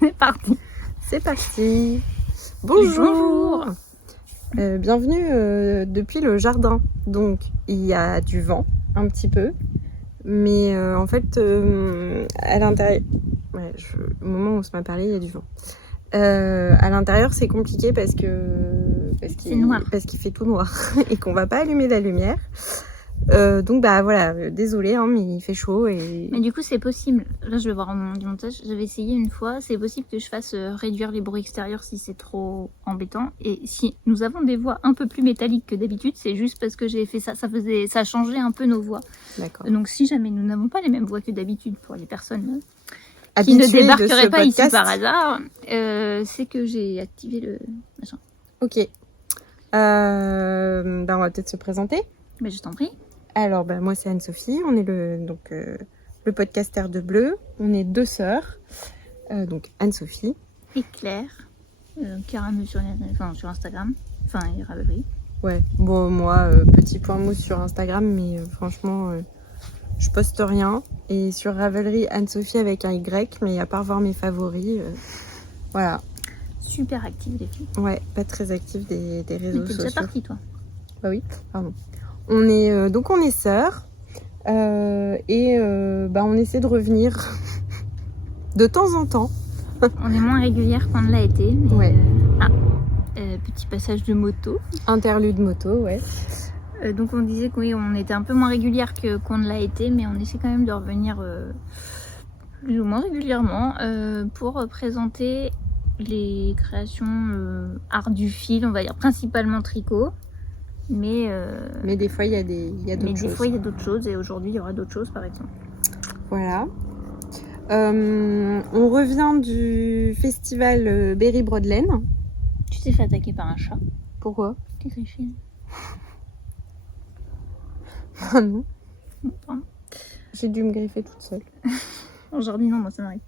C'est parti. C'est parti. Bonjour. Bienvenue depuis le jardin. Donc, il y a du vent, un petit peu. Mais en fait, à l'intérieur... au moment où on se m'a parlé, il y a du vent. À l'intérieur, c'est compliqué parce qu'il fait tout noir et qu'on va pas allumer la lumière. Donc bah voilà, désolée mais il fait chaud Mais du coup c'est possible, là je vais voir mon montage, j'avais essayé une fois, c'est possible que je fasse réduire les bruits extérieurs si c'est trop embêtant, et si nous avons des voix un peu plus métalliques que d'habitude, c'est juste parce que j'ai fait ça, ça changeait un peu nos voix. D'accord. Donc si jamais nous n'avons pas les mêmes voix que d'habitude pour les personnes qui ne débarqueraient pas ici par hasard, c'est que j'ai activé le machin. Ok. On va peut-être se présenter. Mais je t'en prie. Alors, moi, c'est Anne-Sophie. On est le podcaster de Bleu. On est deux sœurs. Donc, Anne-Sophie. Et Claire, Caramel sur Instagram. Enfin, et Ravelry. Ouais, bon, moi, petit point mousse sur Instagram, mais franchement, je poste rien. Et sur Ravelry, Anne-Sophie avec un Y, mais à part voir mes favoris, voilà. Super active, les filles. Ouais, pas très active des réseaux sociaux. Mais t'es déjà partie, toi. Bah oui, pardon. On est sœurs on essaie de revenir de temps en temps. On est moins régulière qu'on ne l'a été. Mais ouais. Petit passage de moto. Interlude moto, ouais. Donc on disait qu'on était un peu moins régulière qu'on ne l'a été, mais on essaie quand même de revenir plus ou moins régulièrement pour présenter les créations art du fil, on va dire principalement tricot. Mais des fois, il y a d'autres choses. Des fois, il y a d'autres choses. Et aujourd'hui, il y aura d'autres choses, par exemple. Voilà. On revient du festival Berry Broadland. Tu t'es fait attaquer par un chat. Pourquoi? T'es griffé. Ah non. Pardon. J'ai dû me griffer toute seule. Aujourd'hui, non, moi, ça m'arrive.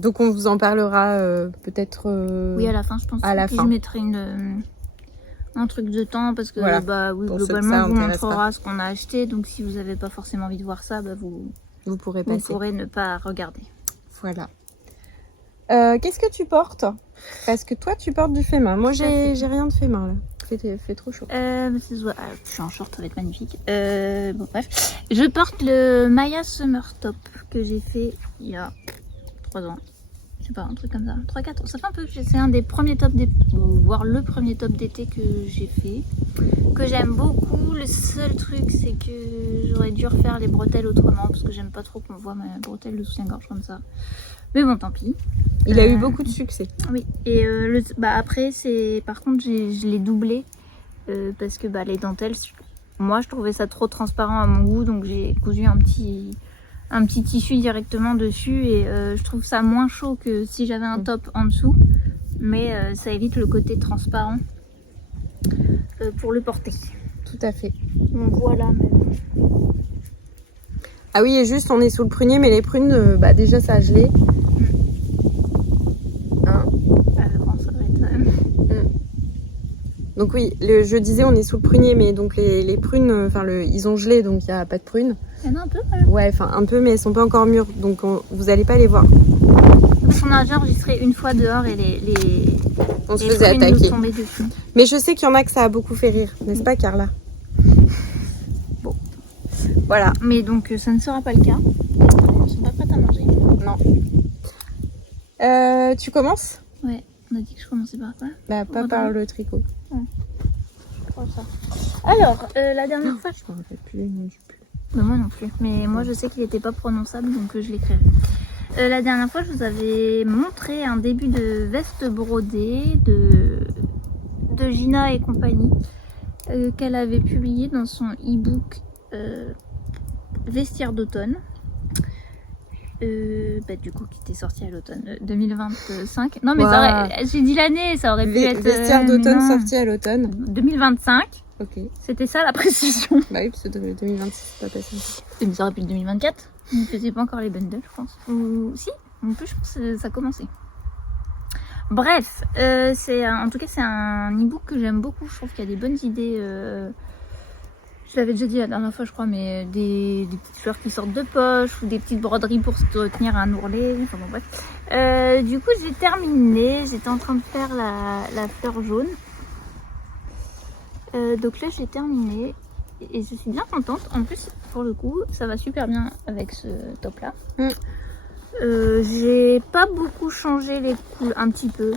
Donc, on vous en parlera peut-être... Oui, à la fin, je pense. À la fin. Je mettrai un truc de temps parce que voilà. Globalement, on vous montrera ce qu'on a acheté. Donc, si vous n'avez pas forcément envie de voir ça, vous pourrez passer. Vous pourrez ne pas regarder. Voilà. Qu'est-ce que tu portes? Parce que toi, tu portes du fait main. Moi, j'ai rien de fait main là. Fait trop chaud. Je suis en short, ça va être magnifique. Bon, bref. Je porte le Maya Summer Top que j'ai fait il y a 3 ans. Je sais pas, un truc comme ça. 3-4 ans. Ça fait un peu que c'est un des premiers tops d'été, voire le premier top d'été que j'ai fait. Que j'aime beaucoup. Le seul truc, c'est que j'aurais dû refaire les bretelles autrement. Parce que j'aime pas trop qu'on voit ma bretelle de soutien-gorge comme ça. Mais bon, tant pis. Il a eu beaucoup de succès. Oui. Et après, par contre, je l'ai doublé. Parce que les dentelles, moi, je trouvais ça trop transparent à mon goût. Donc, j'ai cousu un petit tissu directement dessus. Et je trouve ça moins chaud que si j'avais un top en dessous. Mais ça évite le côté transparent pour le porter. Tout à fait. Donc, voilà. Ah oui, et juste, on est sous le prunier, mais les prunes, déjà, ça a gelé. Hein? Ça doit être... Donc oui, je disais, on est sous le prunier, mais donc les prunes, ils ont gelé, donc il n'y a pas de prunes. Il y en a un peu quand même. Ouais, un peu, mais elles sont pas encore mûres, donc vous allez pas les voir. Parce qu'on a déjà enregistré une fois dehors et on se faisait attaquer. Dessus. Mais je sais qu'il y en a que ça a beaucoup fait rire, n'est-ce pas, Carla? Bon. Voilà, mais donc ça ne sera pas le cas. Elles sont pas prêtes à manger. Non. Tu commences? Ouais, on a dit que je commençais par quoi? Pas par le tricot. Ouais. Je crois ça. Alors, la dernière fois... Je me rappelle plus les noms du pull. Moi non plus, mais moi je sais qu'il n'était pas prononçable, donc je l'écrirai. La dernière fois, je vous avais montré un début de veste brodée de Gina et compagnie qu'elle avait publié dans son e-book Vestiaire d'automne. Du coup, qui était sorti à l'automne 2025. Non, mais j'ai dit l'année, ça aurait pu être... Vestiaire d'automne sorti à l'automne 2025. Ok. C'était ça la précision. Bah oui, parce que 2026, c'est pas passé. Mais ça aurait pu être 2024. On ne faisait pas encore les bundles, je pense. Ou si, en plus, je pense que ça commençait. Bref, en tout cas, c'est un e-book que j'aime beaucoup. Je trouve qu'il y a des bonnes idées. Je l'avais déjà dit la dernière fois, je crois, mais des petites fleurs qui sortent de poche ou des petites broderies pour se tenir un ourlet. Enfin bon, bref. Du coup, j'ai terminé. J'étais en train de faire la fleur jaune. Donc là, j'ai terminé et je suis bien contente. En plus, pour le coup, ça va super bien avec ce top-là. J'ai pas beaucoup changé les couleurs, un petit peu.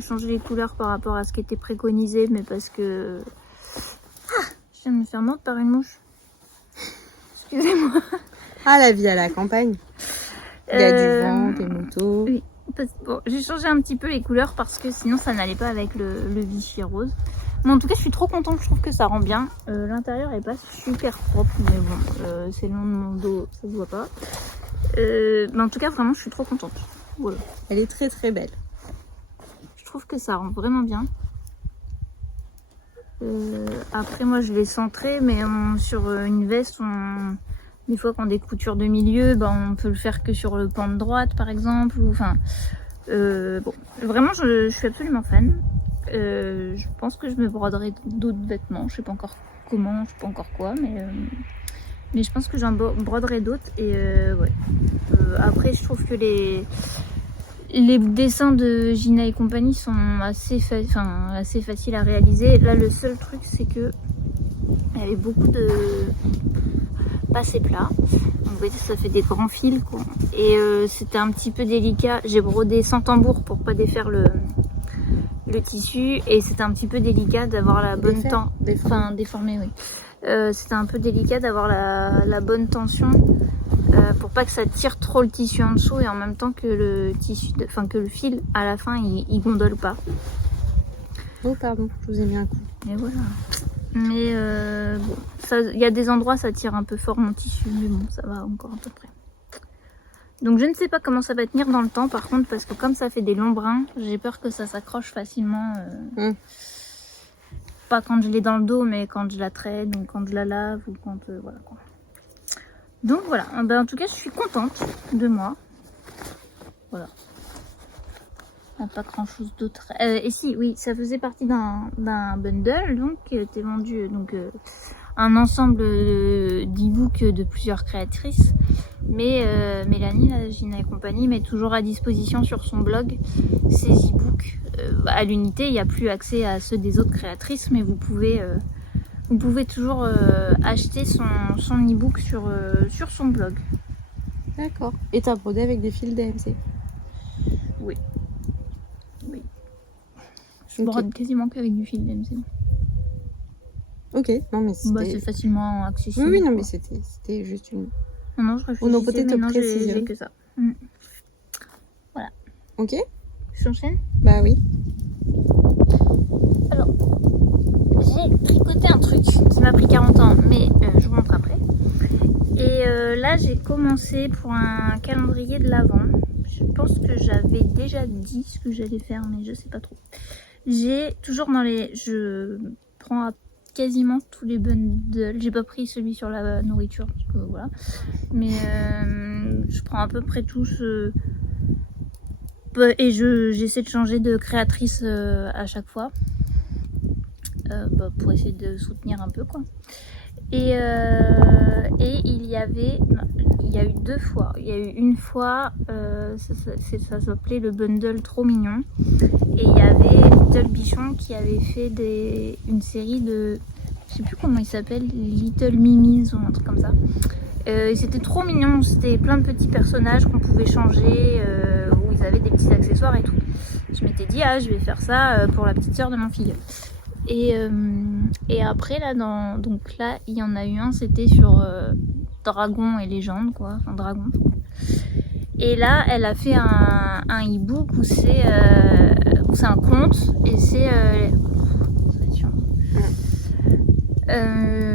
Changé les couleurs par rapport à ce qui était préconisé, mais parce que... Je viens de me faire mordre par une mouche. Excusez-moi. Ah, la vie à la campagne. Il y a du vent, des motos. Oui. Bon, j'ai changé un petit peu les couleurs parce que sinon ça n'allait pas avec le Vichy rose. Mais en tout cas, je suis trop contente. Je trouve que ça rend bien. L'intérieur est pas super propre, mais bon, c'est le long de mon dos, ça se voit pas. Mais en tout cas, vraiment, je suis trop contente. Voilà. Elle est très très belle. Je trouve que ça rend vraiment bien. Après moi je l'ai centré, mais sur une veste, des fois quand des coutures de milieu, on peut le faire que sur le pan de droite par exemple. Bon, vraiment je suis absolument fan. Je pense que je me broderai d'autres vêtements, je sais pas encore comment, je sais pas encore quoi, mais je pense que j'en broderai d'autres. Et ouais. Après je trouve que les dessins de Gina et compagnie sont assez faciles à réaliser. Là, le seul truc, c'est que il y avait beaucoup de passé plat. Donc, vous voyez, ça fait des grands fils, quoi. Et c'était un petit peu délicat. J'ai brodé sans tambour pour pas défaire le tissu. Et c'était un petit peu délicat d'avoir la bonne déformé, oui. C'était un peu délicat d'avoir la bonne tension. Pour pas que ça tire trop le tissu en dessous et en même temps que le tissu, que le fil à la fin il gondole pas. Oh pardon, je vous ai mis un coup. Mais voilà. Mais bon, il y a des endroits ça tire un peu fort mon tissu, mais bon ça va encore à peu près. Donc je ne sais pas comment ça va tenir dans le temps par contre, parce que comme ça fait des longs brins, j'ai peur que ça s'accroche facilement. Pas quand je l'ai dans le dos, mais quand je la traîne ou quand je la lave ou quand voilà quoi. Donc voilà, en tout cas je suis contente de moi. Voilà. Il n'y a pas grand chose d'autre. Et si, oui, ça faisait partie d'un bundle donc, qui était vendu, donc un ensemble d'e-books de plusieurs créatrices. Mais Mélanie, la Gina et compagnie, met toujours à disposition sur son blog ces e-books. À l'unité, il n'y a plus accès à ceux des autres créatrices, mais vous pouvez toujours acheter son e-book sur son blog. D'accord. Et t'as brodé avec des fils DMC? Oui. Oui. Je brode quasiment qu'avec du fil DMC. Ok, non mais c'était... c'est facilement accessible. Oui, non mais c'était juste une... Non, je réfléchissais, mais non, j'ai que ça. Voilà. Ok. J'enchaîne? Bah oui. Alors, j'ai tricoté un truc, ça m'a pris 40 ans, mais je vous montre après. Et là, j'ai commencé pour un calendrier de l'Avent. Je pense que j'avais déjà dit ce que j'allais faire, mais je sais pas trop. J'ai toujours je prends quasiment tous les bundles. J'ai pas pris celui sur la nourriture, parce que voilà. Mais je prends à peu près tous. Et j'essaie de changer de créatrice à chaque fois. Pour essayer de soutenir un peu quoi. Et il y a eu 2 fois. Il y a eu une fois, ça s'appelait le bundle trop mignon. Et il y avait Little Bichon qui avait fait une série de, je sais plus comment il s'appelle, Little Mimis ou un truc comme ça. C'était trop mignon, c'était plein de petits personnages qu'on pouvait changer, où ils avaient des petits accessoires et tout. Je m'étais dit, je vais faire ça pour la petite sœur de mon filleul. Et après là donc là il y en a eu un, c'était sur Dragon et légende quoi, enfin Dragon. Et là elle a fait un e-book où c'est un conte et c'est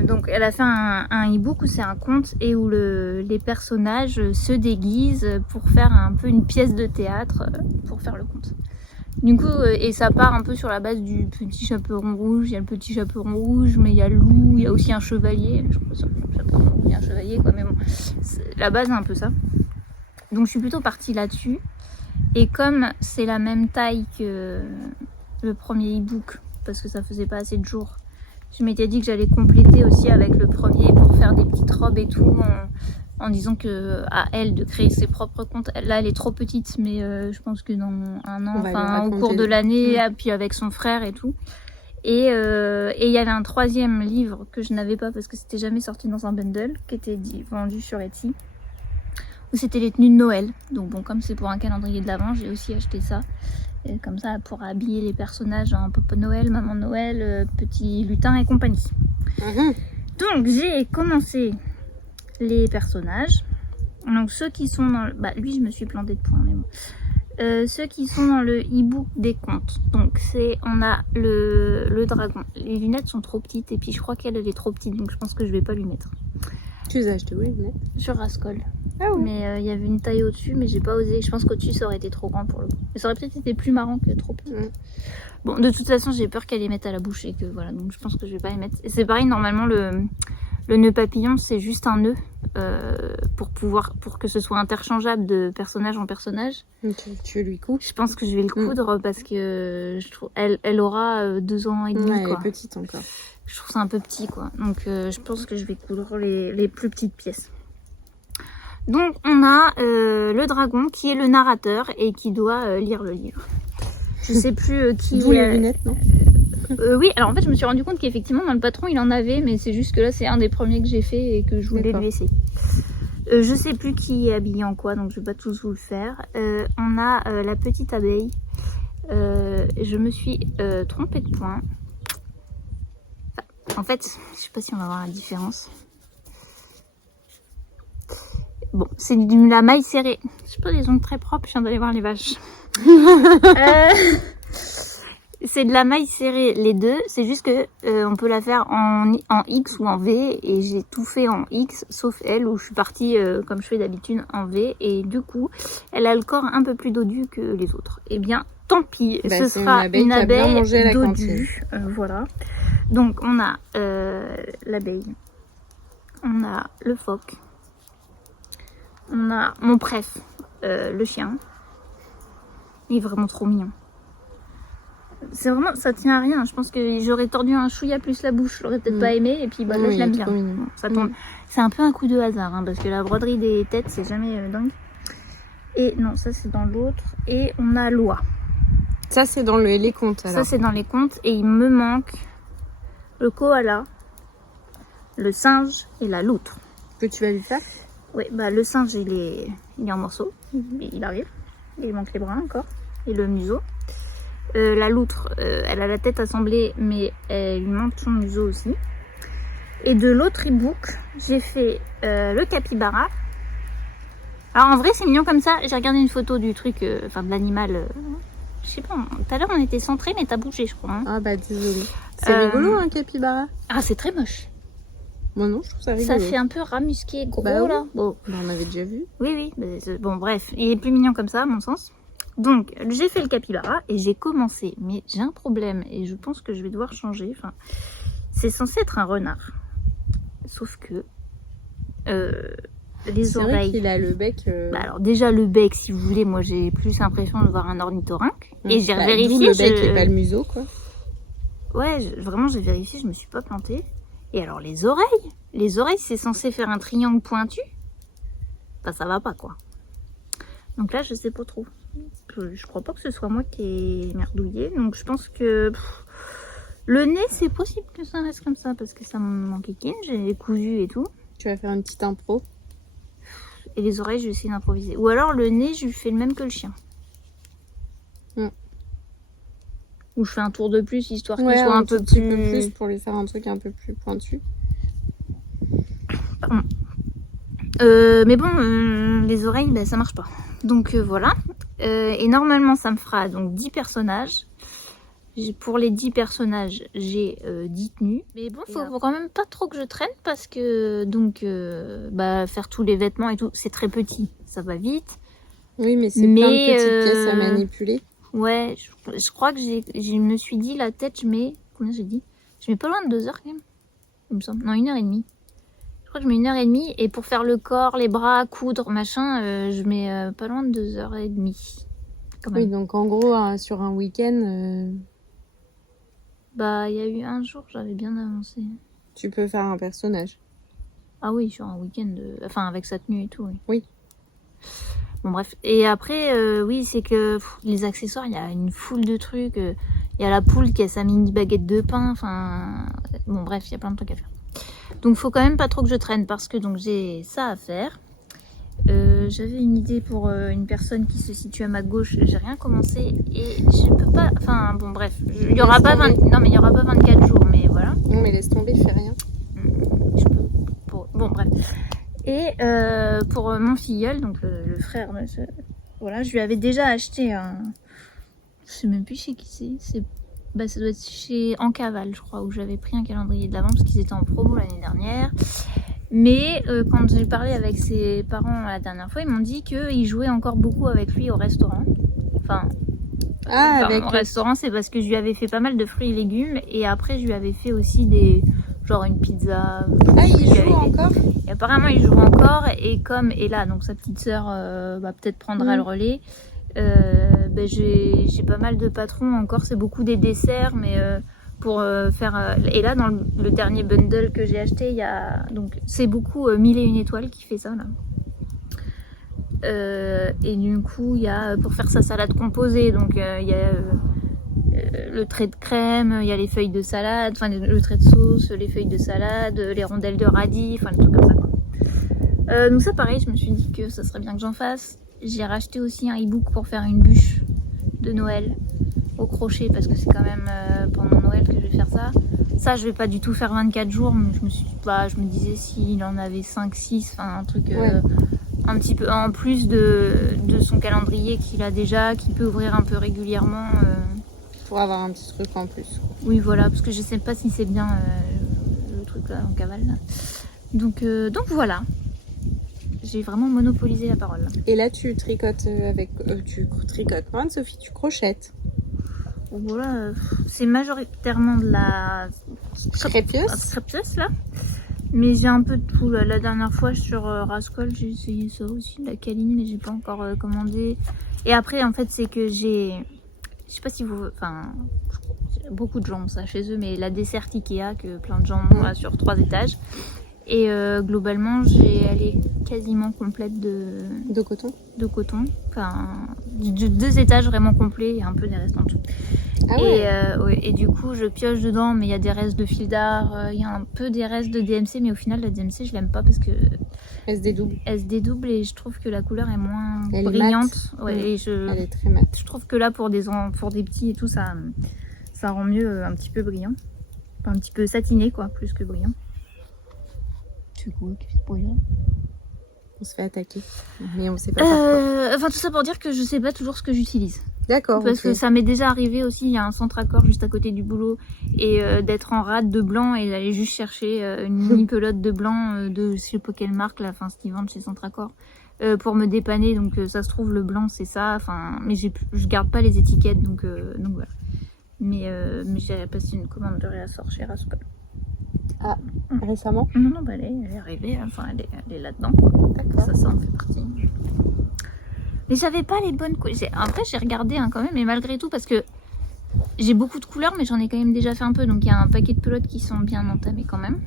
donc elle a fait un e-book où c'est un conte et où les personnages se déguisent pour faire un peu une pièce de théâtre pour faire le conte. Du coup, et ça part un peu sur la base du petit chaperon rouge. Il y a le petit chaperon rouge, mais il y a le loup, il y a aussi un chevalier. Je crois que c'est un chaperon rouge, il y a un chevalier, quoi. Mais bon, la base est un peu ça. Donc je suis plutôt partie là-dessus. Et comme c'est la même taille que le premier e-book, parce que ça faisait pas assez de jours, Je m'étais dit que j'allais compléter aussi avec le premier pour faire des petites robes et tout, en disant que à elle de créer ses propres comptes. Là, elle est trop petite, mais je pense que dans un an, enfin au cours de l'année, puis avec son frère et tout. Et il y avait un troisième livre que je n'avais pas parce que c'était jamais sorti dans un bundle, qui était vendu sur Etsy, où c'était les tenues de Noël. Donc bon, comme c'est pour un calendrier de l'Avent, j'ai aussi acheté ça. Et comme ça, pour habiller les personnages en Papa Noël, Maman Noël, Petit Lutin et compagnie. Donc j'ai commencé les personnages. Donc ceux qui sont dans... Bah lui, je me suis plantée de points, mais bon. Ceux qui sont dans le e-book des contes. Donc on a le dragon. Les lunettes sont trop petites et puis je crois qu'elle est trop petite, donc je pense que je vais pas lui mettre. Tu les as achetées où les lunettes? Sur Rascol. Ah oui. Mais il y avait une taille au-dessus, mais j'ai pas osé. Je pense qu'au-dessus ça aurait été trop grand pour le coup. Mais ça aurait peut-être été plus marrant que trop petit. Bon, de toute façon, j'ai peur qu'elle les mette à la bouche et que voilà, donc je pense que je vais pas les mettre. Et c'est pareil, normalement le nœud papillon, c'est juste un nœud pour que ce soit interchangeable de personnage en personnage. Ok, tu veux lui coudre? Je pense que je vais le coudre parce que je trouve elle aura 2 ans et demi. Ouais, quoi. elle est petite encore. Je trouve ça un peu petit, quoi. Donc je pense que je vais coudre les plus petites pièces. Donc on a le dragon qui est le narrateur et qui doit lire le livre. Je sais plus qui. D'où les lunettes, non? Oui, alors en fait je me suis rendu compte qu'effectivement dans le patron il en avait, mais c'est juste que là c'est un des premiers que j'ai fait et que je voulais lui laisser. Je sais plus qui est habillé en quoi, donc je vais pas tous vous le faire. On a la petite abeille. Je me suis trompée de point. Enfin, en fait, je sais pas si on va voir la différence. Bon, c'est de la maille serrée. Je sais pas, les ongles très propres, je viens d'aller voir les vaches. C'est de la maille serrée les deux, c'est juste que on peut la faire en X ou en V et j'ai tout fait en X sauf elle où je suis partie comme je fais d'habitude en V et du coup elle a le corps un peu plus dodu que les autres. Eh bien tant pis, ce sera une abeille dodue, voilà. Donc on a l'abeille, on a le phoque, on a mon préf, le chien, il est vraiment trop mignon. C'est vraiment, ça tient à rien. Je pense que j'aurais tordu un chouïa plus la bouche, je l'aurais peut-être pas aimé. Et puis bah, là, je l'aime bien. Bon, ça tombe. C'est un peu un coup de hasard, hein, parce que la broderie des têtes, c'est jamais dingue. Et non, ça c'est dans l'autre. Et on a l'oie. Ça c'est dans les contes alors. Ça c'est dans les contes. Et il me manque le koala, le singe et la loutre. Que tu vas lui faire? Oui, bah le singe il est en morceaux. Il arrive. Il manque les bras encore. Et le museau. La loutre, elle a la tête assemblée, mais elle lui manque son museau aussi. Et de l'autre e-book, j'ai fait le capybara. Alors en vrai, c'est mignon comme ça. J'ai regardé une photo du truc, enfin de l'animal. Je sais pas, tout à l'heure on était centré, mais t'as bougé, je crois. Hein. Ah bah désolé. C'est rigolo, un capybara. Ah, c'est très moche. Moi non, je trouve ça rigolo. Ça fait un peu ramusqué, gros bah, là. Bon. Bah, on avait déjà vu. Oui, bon bref, il est plus mignon comme ça, à mon sens. Donc, j'ai fait le capybara et j'ai commencé, mais j'ai un problème et je pense que je vais devoir changer. Enfin, c'est censé être un renard, sauf que les oreilles. C'est vrai qu'il a le bec. Bah alors déjà le bec, si vous voulez, moi j'ai plus l'impression de voir un ornithorynque. Et j'ai vérifié. Le bec et pas le museau, quoi. Ouais, vraiment j'ai vérifié, je me suis pas plantée. Et alors les oreilles, c'est censé faire un triangle pointu. Bah ça va pas quoi. Donc là, je sais pas trop. Je crois pas que ce soit moi qui ai merdouillé. Donc je pense que le nez, c'est possible que ça reste comme ça parce que ça m'enquiquine. J'ai cousu et tout. Tu vas faire une petite impro. Et les oreilles, je vais essayer d'improviser. Ou alors le nez, je lui fais le même que le chien. Ou je fais un tour de plus histoire qu'il soit un peu plus pour lui faire un truc un peu plus pointu. Mais bon, les oreilles, bah, ça marche pas. Donc voilà. Et normalement, ça me fera donc 10 personnages. Pour les 10 personnages, j'ai 10 tenues. Mais bon, faut quand même pas trop que je traîne parce que donc bah, faire tous les vêtements et tout, c'est très petit. Ça va vite. Oui, mais c'est plein de petites pièces à manipuler. Ouais, je crois que je me suis dit la tête, je mets... Combien j'ai dit? Je mets pas loin de 2 heures quand même. Il me semble. Non, 1h30. Je crois que je mets 1h30 et pour faire le corps, les bras, coudre, machin, je mets pas loin de 2h30. Oui, donc en gros, sur un week-end... Bah, il y a eu un jour, j'avais bien avancé. Tu peux faire un personnage. Ah oui, sur un week-end, enfin avec sa tenue et tout, oui. Oui. Bon bref, et après, oui, c'est que les accessoires, il y a une foule de trucs. Il y a la poule qui a sa mini baguette de pain, enfin... Bon bref, il y a plein de trucs à faire. Donc faut quand même pas trop que je traîne, parce que donc j'ai ça à faire. J'avais une idée pour une personne qui se situe à ma gauche, j'ai rien commencé, et je peux pas... Enfin bon bref, il y aura pas 20... Non mais il y aura pas 24 jours, mais voilà. Non mais laisse tomber, fais rien. Je peux... Bon bref. Et pour mon filleul, donc le frère, voilà, je lui avais déjà acheté un... Je sais même plus chez qui c'est. Bah, ça doit être chez Encaval, je crois, où j'avais pris un calendrier de l'avant parce qu'ils étaient en promo l'année dernière. Mais quand j'ai parlé avec ses parents la dernière fois, ils m'ont dit qu'ils jouaient encore beaucoup avec lui au restaurant. Enfin, au restaurant, c'est parce que je lui avais fait pas mal de fruits et légumes. Et après, je lui avais fait aussi des... genre une pizza. Ah, il joue encore? Et apparemment, il joue encore. Et comme Ella, donc sa petite sœur, peut-être prendra le relais. J'ai pas mal de patrons encore. C'est beaucoup des desserts, mais pour faire. Et là, dans le dernier bundle que j'ai acheté, il y a. Donc, c'est beaucoup 1001 étoiles qui fait ça, là. Et du coup, il y a pour faire sa salade composée, donc il y a le trait de crème, il y a les feuilles de salade, enfin le trait de sauce, les feuilles de salade, les rondelles de radis, enfin les trucs comme ça quoi. Donc ça pareil, je me suis dit que ça serait bien que j'en fasse. J'ai racheté aussi un e-book pour faire une bûche de Noël au crochet parce que c'est quand même pendant Noël que je vais faire ça. Ça je vais pas du tout faire 24 jours, mais je me disais s'il en avait 5-6, enfin un truc un petit peu en plus de son calendrier qu'il a déjà, qu'il peut ouvrir un peu régulièrement. Pour avoir un petit truc en plus. Oui, voilà, parce que je sais pas si c'est bien le truc là en cavale. Là. Donc voilà. J'ai vraiment monopolisé la parole. Et là, tu tricotes avec... tu tricotes, non, Sophie, tu crochettes. Voilà, c'est majoritairement de la... crêpieuse là. Mais j'ai un peu de tout. Là. La dernière fois sur Rascol, j'ai essayé ça aussi, la câline, mais j'ai pas encore commandé. Et après, en fait, c'est que j'ai... Je sais pas si vous... Enfin, beaucoup de gens ont ça chez eux, mais la desserte Ikea que plein de gens ont là, sur 3 étages. Et globalement, elle est quasiment complète de coton. De coton. Enfin, 2 étages vraiment complets et un peu des restes en dessous. Ah ouais. Et du coup, je pioche dedans, mais il y a des restes de fil d'art, il y a un peu des restes de DMC, mais au final, la DMC, je l'aime pas parce que... Elle se dédouble. Elle se dédouble et je trouve que la couleur est moins elle brillante. Est ouais, et elle est très mate. Je trouve que là, pour des petits et tout, ça rend mieux un petit peu brillant. Enfin, un petit peu satiné, quoi, plus que brillant. Tu sais quoi, qu'est-ce que c'est? On se fait attaquer, mais on sait pas pourquoi. Enfin, tout ça pour dire que je sais pas toujours ce que j'utilise. D'accord. Parce que ça m'est déjà arrivé aussi, il y a un centre accord juste à côté du boulot, et d'être en rade de blanc et d'aller juste chercher une mini pelote de blanc de je sais pas quelle marque, là, enfin, ce qu'ils vendent chez Centre Accord, pour me dépanner. Donc ça se trouve, le blanc c'est ça, enfin, mais je garde pas les étiquettes, donc voilà. Mais j'ai passé une commande de réassort chez Rascol. Ah, récemment? Non, elle est arrivée, enfin, elle est là-dedans. D'accord. Ça en fait partie. Mais j'avais pas les bonnes couleurs. Après, j'ai regardé quand même, mais malgré tout, parce que j'ai beaucoup de couleurs, mais j'en ai quand même déjà fait un peu. Donc, il y a un paquet de pelotes qui sont bien entamées quand même.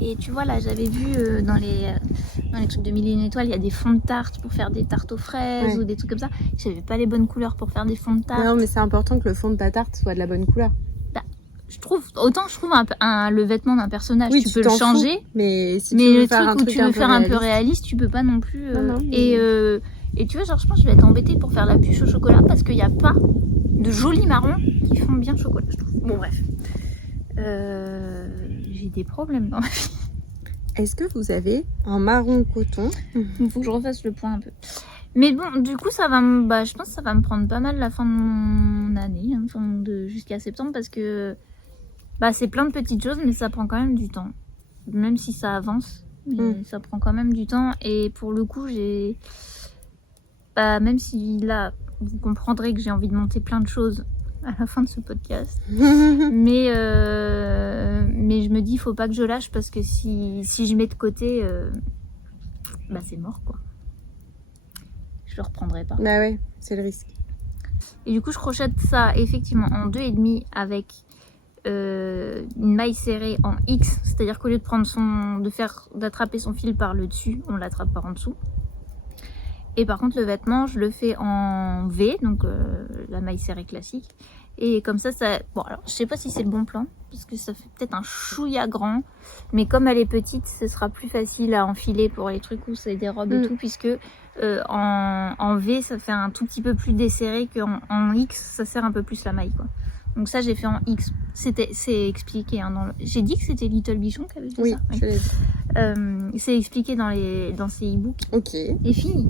Et tu vois, là, j'avais vu dans les trucs de 1001 étoiles, il y a des fonds de tarte pour faire des tartes aux fraises ou des trucs comme ça. J'avais pas les bonnes couleurs pour faire des fonds de tarte. Non, mais c'est important que le fond de ta tarte soit de la bonne couleur. Je trouve le vêtement d'un personnage, tu peux le changer, mais si tu veux le faire truc un où truc tu veux faire un peu réaliste, tu peux pas non plus. Et tu vois, genre, je pense que je vais être embêtée pour faire la bûche au chocolat parce qu'il n'y a pas de jolis marrons qui font bien chocolat, je trouve. Bon, bref. J'ai des problèmes dans ma vie. Est-ce que vous avez un marron coton? Il faut que je refasse le point un peu. Mais bon, du coup, je pense que ça va me prendre pas mal la fin de mon année, jusqu'à septembre, parce que c'est plein de petites choses, mais ça prend quand même du temps. Même si ça avance, mais ça prend quand même du temps. Et pour le coup, même si là, vous comprendrez que j'ai envie de monter plein de choses à la fin de ce podcast. mais je me dis, il faut pas que je lâche, parce que si je mets de côté, c'est mort, quoi. Je le reprendrai pas. Bah ouais, c'est le risque. Et du coup, je crochette ça effectivement en 2,5 avec une maille serrée en X, c'est-à-dire qu'au lieu de prendre d'attraper son fil par le dessus, on l'attrape par en dessous. Et par contre le vêtement je le fais en V, donc la maille serrée classique. Et comme ça, bon alors je sais pas si c'est le bon plan, parce que ça fait peut-être un chouïa grand, mais comme elle est petite, ce sera plus facile à enfiler pour les trucs où c'est des robes et tout, puisque en V ça fait un tout petit peu plus desserré qu'en X, ça serre un peu plus la maille quoi. Donc ça j'ai fait en X, c'est expliqué hein, j'ai dit que c'était Little Bichon qui avait fait ça. Oui, je l'ai dit. C'est expliqué dans ces e-books. Ok. Et fini.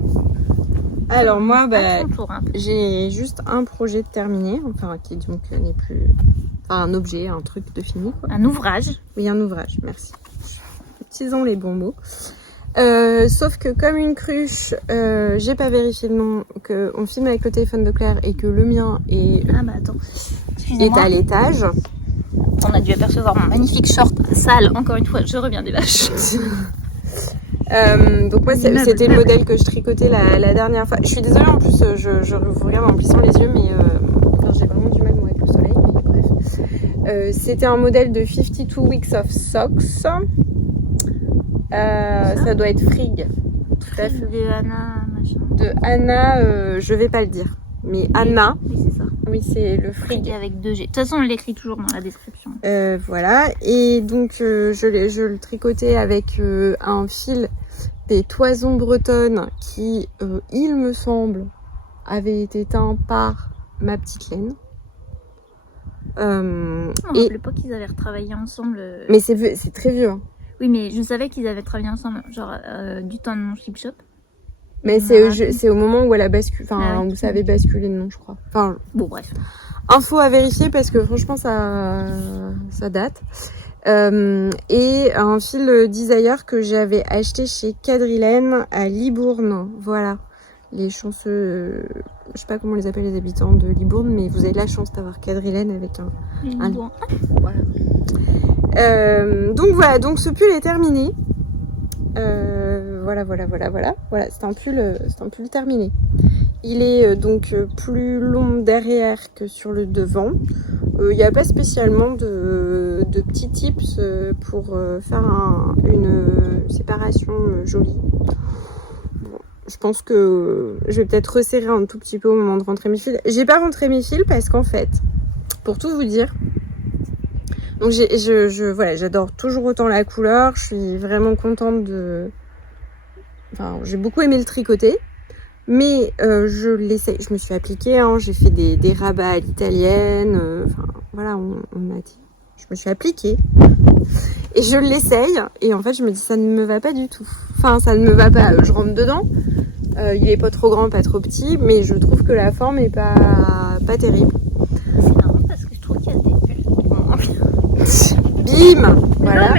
Alors moi, j'ai juste un projet de terminé, enfin qui donc n'est plus, enfin un objet, un truc de fini quoi. Un ouvrage. Oui, un ouvrage. Merci. Utilisons les bons mots. Sauf que comme une cruche, j'ai pas vérifié le nom, qu'on filme avec le téléphone de Claire et que le mien est à l'étage. On a dû apercevoir mon magnifique short sale. Encore une fois, je reviens des vaches. Donc moi c'était le modèle que je tricotais la dernière fois. Je suis désolée en plus, je vous regarde en plissant les yeux, mais j'ai vraiment du mal moi avec le soleil, mais bref. C'était un modèle de 52 Weeks of Socks. Ça doit être Frigg. Tout à fait. De Anna, machin. De Anna, je vais pas le dire. Mais Anna. Oui, c'est ça. Oui, c'est le Frigg. Avec 2 G. De toute façon, on l'écrit toujours dans la description. Voilà. Et donc, je le tricotais avec un fil des toisons bretonnes qui, il me semble, avait été teint par ma petite laine. On ne rappelait pas qu'ils avaient retravaillé ensemble. Mais c'est très vieux. Hein. Oui, mais je savais qu'ils avaient travaillé ensemble, genre du temps de mon Chip Shop. Mais c'est au moment où elle a basculé, où ça avait basculé de nom, je crois. Enfin, bon, bref. Info à vérifier parce que franchement, ça date. Et un fil Desire que j'avais acheté chez Quadrilène à Libourne. Voilà. Les chanceux, je sais pas comment on les appelle les habitants de Libourne, mais vous avez de la chance d'avoir Quadrilène avec un voilà. Donc voilà, donc ce pull est terminé. Voilà, c'est un pull terminé. Il est donc plus long derrière que sur le devant. Il n'y a pas spécialement de petits tips pour faire une séparation jolie. Bon, je pense que je vais peut-être resserrer un tout petit peu au moment de rentrer mes fils. J'ai pas rentré mes fils parce qu'en fait, pour tout vous dire, donc voilà, j'adore toujours autant la couleur. Je suis vraiment contente j'ai beaucoup aimé le tricoter. Mais je l'essaye, je me suis appliquée, hein, j'ai fait des rabats à l'italienne, voilà, on m'a dit. Je me suis appliquée et je l'essaye et en fait je me dis ça ne me va pas du tout. Enfin ça ne me va pas, je rentre dedans, il est pas trop grand, pas trop petit, mais je trouve que la forme est pas terrible. C'est marrant parce que je trouve qu'il y a des Bim. Voilà.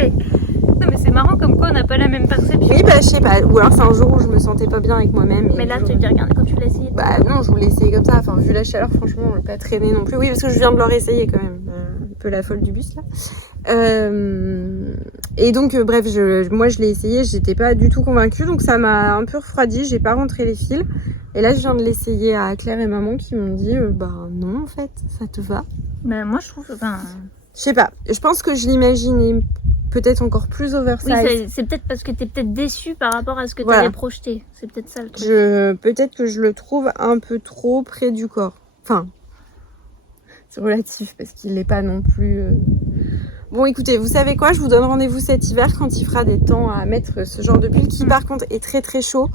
Non mais c'est marrant comme quoi on n'a pas la même perception. Oui je sais pas, ou alors c'est un jour où je me sentais pas bien avec moi-même. Mais là tu te regardes quand tu l'as essayé. Bah non, je voulais essayer comme ça, enfin vu la chaleur franchement on l'a pas traîné non plus. Oui parce que je viens de leur essayer quand même, un peu la folle du bus là. Et donc bref, moi je l'ai essayé, j'étais pas du tout convaincue, donc ça m'a un peu refroidi, j'ai pas rentré les fils. Et là je viens de l'essayer à Claire et maman qui m'ont dit non en fait, ça te va. Bah moi je trouve, je sais pas, je pense que je l'imaginais peut-être encore plus oversize. Oui, c'est peut-être parce que t'es peut-être déçue par rapport à ce que t'avais projeté. C'est peut-être ça le truc. Peut-être que je le trouve un peu trop près du corps. Enfin, c'est relatif parce qu'il n'est pas non plus... Bon, écoutez, vous savez quoi? Je vous donne rendez-vous cet hiver quand il fera des temps à mettre ce genre de pull qui, par contre, est très très chaud.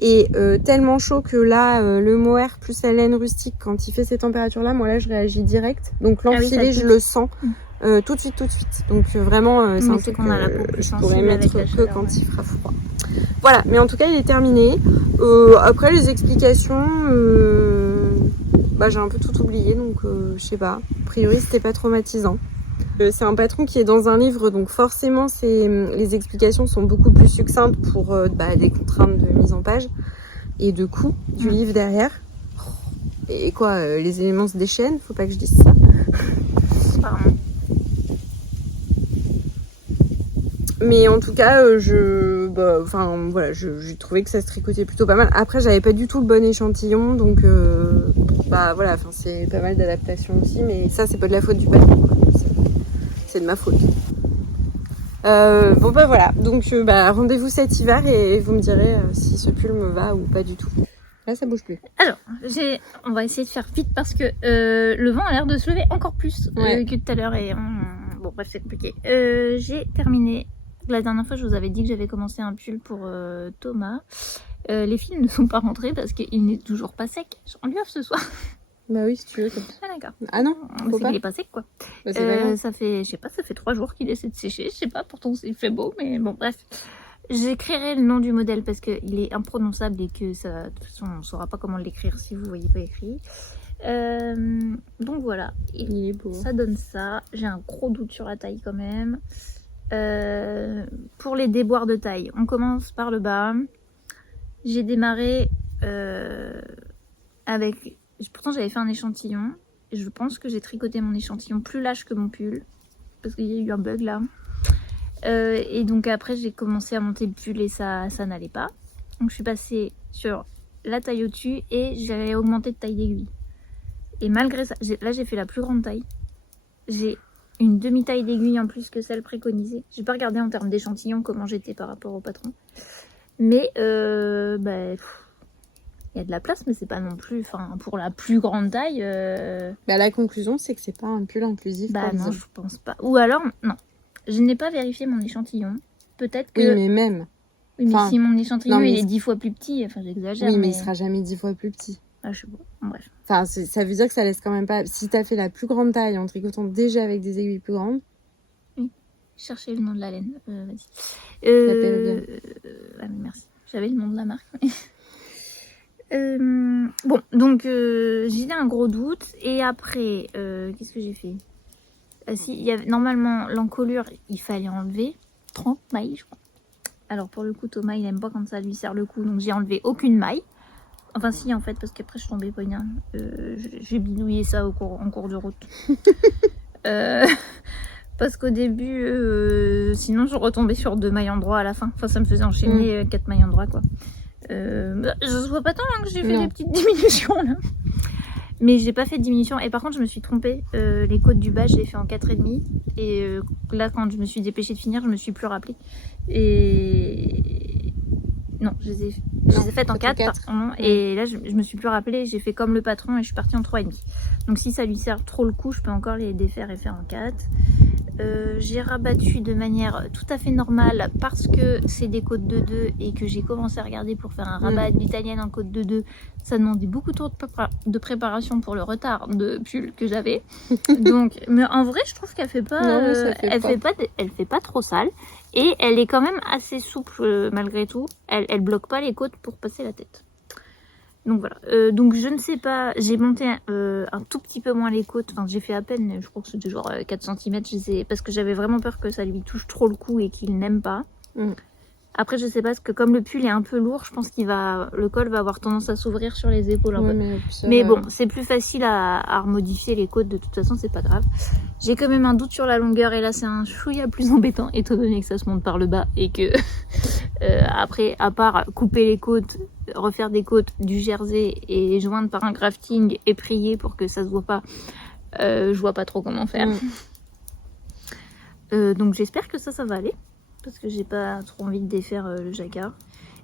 Et tellement chaud que là, le mohair plus la laine rustique, quand il fait ces températures-là, moi là, je réagis direct. Donc l'enfiler, je le sens. Tout de suite. Donc vraiment, c'est un truc que je pourrais mettre que quand il fera froid. Voilà, mais en tout cas, il est terminé. Après, les explications, j'ai un peu tout oublié, donc je sais pas. A priori, c'était pas traumatisant. C'est un patron qui est dans un livre, donc forcément, les explications sont beaucoup plus succinctes pour des contraintes de mise en page et de coût du livre derrière. Et quoi, les éléments se déchaînent, faut pas que je dise ça. Apparemment. Mais en tout cas, j'ai trouvé que ça se tricotait plutôt pas mal. Après, j'avais pas du tout le bon échantillon, donc c'est pas mal d'adaptation aussi, mais ça, c'est pas de la faute du patron. c'est de ma faute. Bon bah voilà, donc rendez-vous cet hiver et vous me direz si ce pull me va ou pas du tout. Là ça bouge plus. Alors, on va essayer de faire vite parce que le vent a l'air de se lever encore plus que tout à l'heure et bon bref c'est compliqué. J'ai terminé. La dernière fois je vous avais dit que j'avais commencé un pull pour Thomas. Les fils ne sont pas rentrés parce qu'il n'est toujours pas sec. On lui offre ce soir. Bah oui si tu veux. Ah d'accord. Ah non, faut c'est pas. qu'il est pas sec quoi. Bah, c'est pas grave. Ça fait, je sais pas, ça fait 3 jours qu'il essaie de sécher. Je sais pas, pourtant il fait beau, mais bon bref. J'écrirai le nom du modèle parce qu'il est imprononçable et que ça, de toute façon on ne saura pas comment l'écrire si vous voyez pas écrit. Donc voilà, Il est beau. Ça donne ça. J'ai un gros doute sur la taille quand même. Pour les déboires de taille, on commence par le bas. J'ai démarré avec... Pourtant j'avais fait un échantillon. Je pense que j'ai tricoté mon échantillon plus large que mon pull. Parce qu'il y a eu un bug là. Et donc après j'ai commencé à monter le pull et ça n'allait pas. Donc je suis passée sur la taille au-dessus et j'avais augmenté de taille d'aiguille. Et malgré ça, là j'ai fait la plus grande taille. J'ai une demi-taille d'aiguille en plus que celle préconisée. J'ai pas regardé en termes d'échantillon comment j'étais par rapport au patron. Mais il y a de la place, mais c'est pas non plus, enfin, pour la plus grande taille. La conclusion, c'est que c'est pas un pull inclusif. Bah non, je pense pas. Ou alors, non, je n'ai pas vérifié mon échantillon. Peut-être que. Oui, mais même. Oui, mais si mon échantillon non, mais... il est 10 fois plus petit, enfin j'exagère. Oui, mais il sera jamais 10 fois plus petit. Ah, je sais pas. Bref. Enfin, ça veut dire que ça laisse quand même pas. Si t'as fait la plus grande taille en tricotant déjà avec des aiguilles plus grandes. Oui. Cherchez le nom de la laine. Vas-y. Ah, mais merci. J'avais le nom de la marque. Bon, donc j'ai eu un gros doute et après, qu'est-ce que j'ai fait? Si, il y avait, normalement, l'encolure, il fallait enlever 30 mailles, je crois. Alors pour le coup, Thomas, il aime pas quand ça lui serre le cou, donc j'ai enlevé aucune maille. Enfin si, en fait, parce qu'après je suis tombée poignard. J'ai bidouillé ça en cours de route. Parce qu'au début, sinon je retombais sur 2 mailles endroits à la fin. Enfin, ça me faisait enchaîner 4 mailles endroits, quoi. Je vois pas tant hein, que j'ai fait des petites diminutions là. Mais j'ai pas fait de diminution. Et par contre, je me suis trompée. Les côtes du bas, je les ai fait en 4,5. Et là, quand je me suis dépêchée de finir, je me suis plus rappelée. Et non, je les ai faites en 4. Pardon. Et là, je me suis plus rappelée. J'ai fait comme le patron et je suis partie en 3,5. Donc si ça lui sert trop le coup, je peux encore les défaire et faire en 4. J'ai rabattu de manière tout à fait normale parce que c'est des côtes de 2 et que j'ai commencé à regarder pour faire un rabat d'italienne en côte de 2. Ça demandait beaucoup trop de préparation pour le retard de pull que j'avais. Donc, mais en vrai, je trouve qu'elle fait pas, elle fait pas trop sale et elle est quand même assez souple malgré tout. Elle bloque pas les côtes pour passer la tête. Donc voilà, donc je ne sais pas, j'ai monté un tout petit peu moins les côtes, enfin j'ai fait à peine, je crois que c'était genre 4 cm, parce que j'avais vraiment peur que ça lui touche trop le cou et qu'il n'aime pas. Après je sais pas, parce que comme le pull est un peu lourd, je pense le col va avoir tendance à s'ouvrir sur les épaules un peu. Mais bon, c'est plus facile à remodifier les côtes, de toute façon c'est pas grave. J'ai quand même un doute sur la longueur et là c'est un chouïa plus embêtant étant donné que ça se monte par le bas et que après, à part couper les côtes, refaire des côtes du jersey et les joindre par un grafting et prier pour que ça se voit pas, je vois pas trop comment faire. Donc j'espère que ça va aller parce que j'ai pas trop envie de défaire le jacquard.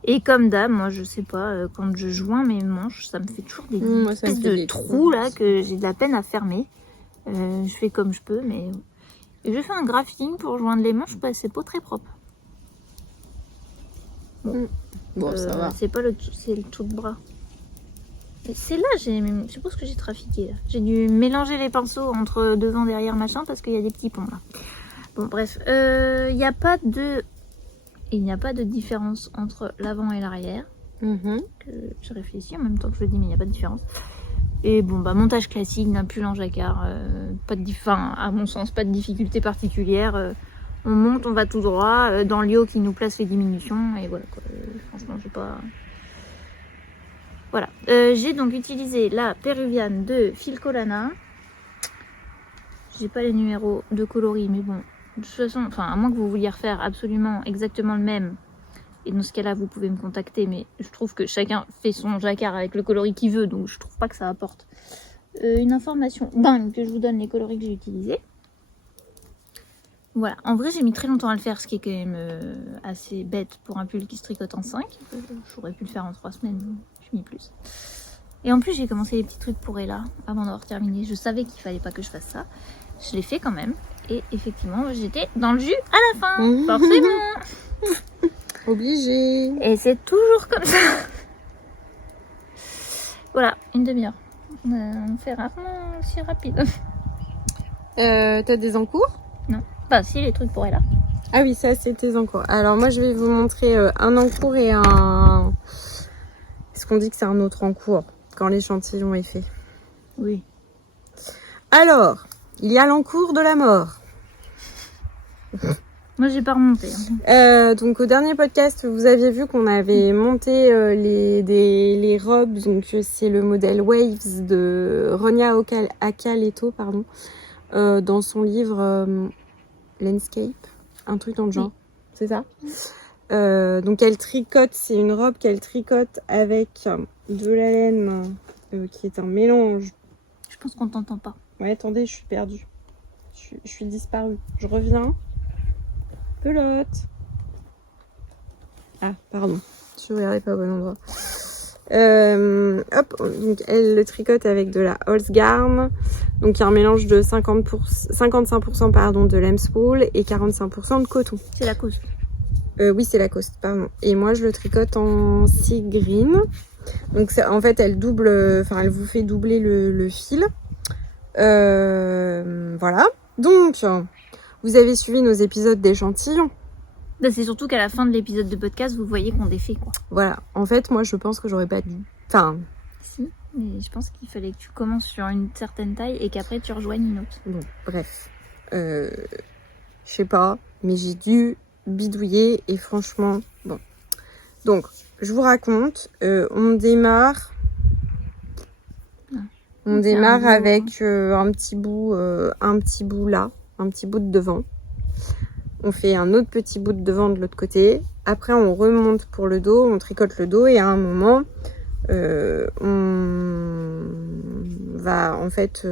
Et comme d'hab, moi je sais pas, quand je joins mes manches, ça me fait toujours des espèces de trous là que j'ai de la peine à fermer. Je fais comme je peux, mais je fais un grafting pour joindre les manches, bah, c'est pas très propre. Bon, ça va. C'est pas c'est le tout de bras. C'est là, je sais pas ce que j'ai trafiqué là. J'ai dû mélanger les pinceaux entre devant, derrière, machin, parce qu'il y a des petits ponts là. Bon, bref, il n'y a pas de différence entre l'avant et l'arrière. Je réfléchis en même temps que je le dis, mais il n'y a pas de différence. Et bon, bah montage classique d'un pull en jacquard, à mon sens, pas de difficulté particulière. On monte, on va tout droit, dans le haut qui nous place les diminutions, et voilà quoi. Franchement, j'ai pas... Voilà. J'ai donc utilisé la Péruviane de Filcolana. J'ai pas les numéros de coloris, mais bon, de toute façon, enfin, à moins que vous vouliez refaire absolument exactement le même, et dans ce cas-là, vous pouvez me contacter, mais je trouve que chacun fait son jacquard avec le coloris qu'il veut, donc je trouve pas que ça apporte une information dingue que je vous donne les coloris que j'ai utilisés. Voilà, en vrai j'ai mis très longtemps à le faire, ce qui est quand même assez bête pour un pull qui se tricote en 5. J'aurais pu le faire en 3 semaines, mais j'ai mis plus. Et en plus j'ai commencé les petits trucs pour Ella avant d'avoir terminé. Je savais qu'il fallait pas que je fasse ça. Je l'ai fait quand même. Et effectivement j'étais dans le jus à la fin, forcément. Obligé. Et c'est toujours comme ça. Voilà, une demi-heure. On fait rarement aussi rapide. T'as des encours? Non, bah si, les trucs pour Ella. Ah oui, ça c'est tes encours. Alors moi je vais vous montrer un encours et un... Est-ce qu'on dit que c'est un autre encours quand l'échantillon est fait? Oui. Alors, il y a l'encours de la mort. Moi j'ai pas remonté. Donc au dernier podcast, vous aviez vu qu'on avait monté les robes. Donc c'est le modèle Waves de Ronia Acaleto, pardon, dans son livre Landscape, un truc dans le genre. Oui. C'est ça. Donc elle tricote, c'est une robe qu'elle tricote avec de la laine qui est un mélange. Je pense qu'on t'entend pas. Ouais, attendez, je suis perdue. Je suis disparue. Je reviens. Pelote. Ah, pardon. Je regardais pas au bon endroit. Hop, donc elle le tricote avec de la Holzgarn. Donc il y a un mélange de 55% pardon, de lamswool et 45% de coton. C'est la cause. Oui, c'est Lacoste, pardon. Et moi, je le tricote en sea green. Donc en fait, elle vous fait doubler le fil. Voilà. Donc, vous avez suivi nos épisodes d'échantillons. Bah, c'est surtout qu'à la fin de l'épisode de podcast, vous voyez qu'on défait quoi. Voilà. En fait, moi, je pense que j'aurais pas dû. Enfin. Si, mais je pense qu'il fallait que tu commences sur une certaine taille et qu'après tu rejoignes une autre. Bon, bref. Je sais pas, mais j'ai dû bidouiller et franchement, bon. Donc, je vous raconte. On démarre. On démarre avec un petit bout là, un petit bout de devant. On fait un autre petit bout de devant de l'autre côté. Après, on remonte pour le dos, on tricote le dos et à un moment, on va en fait,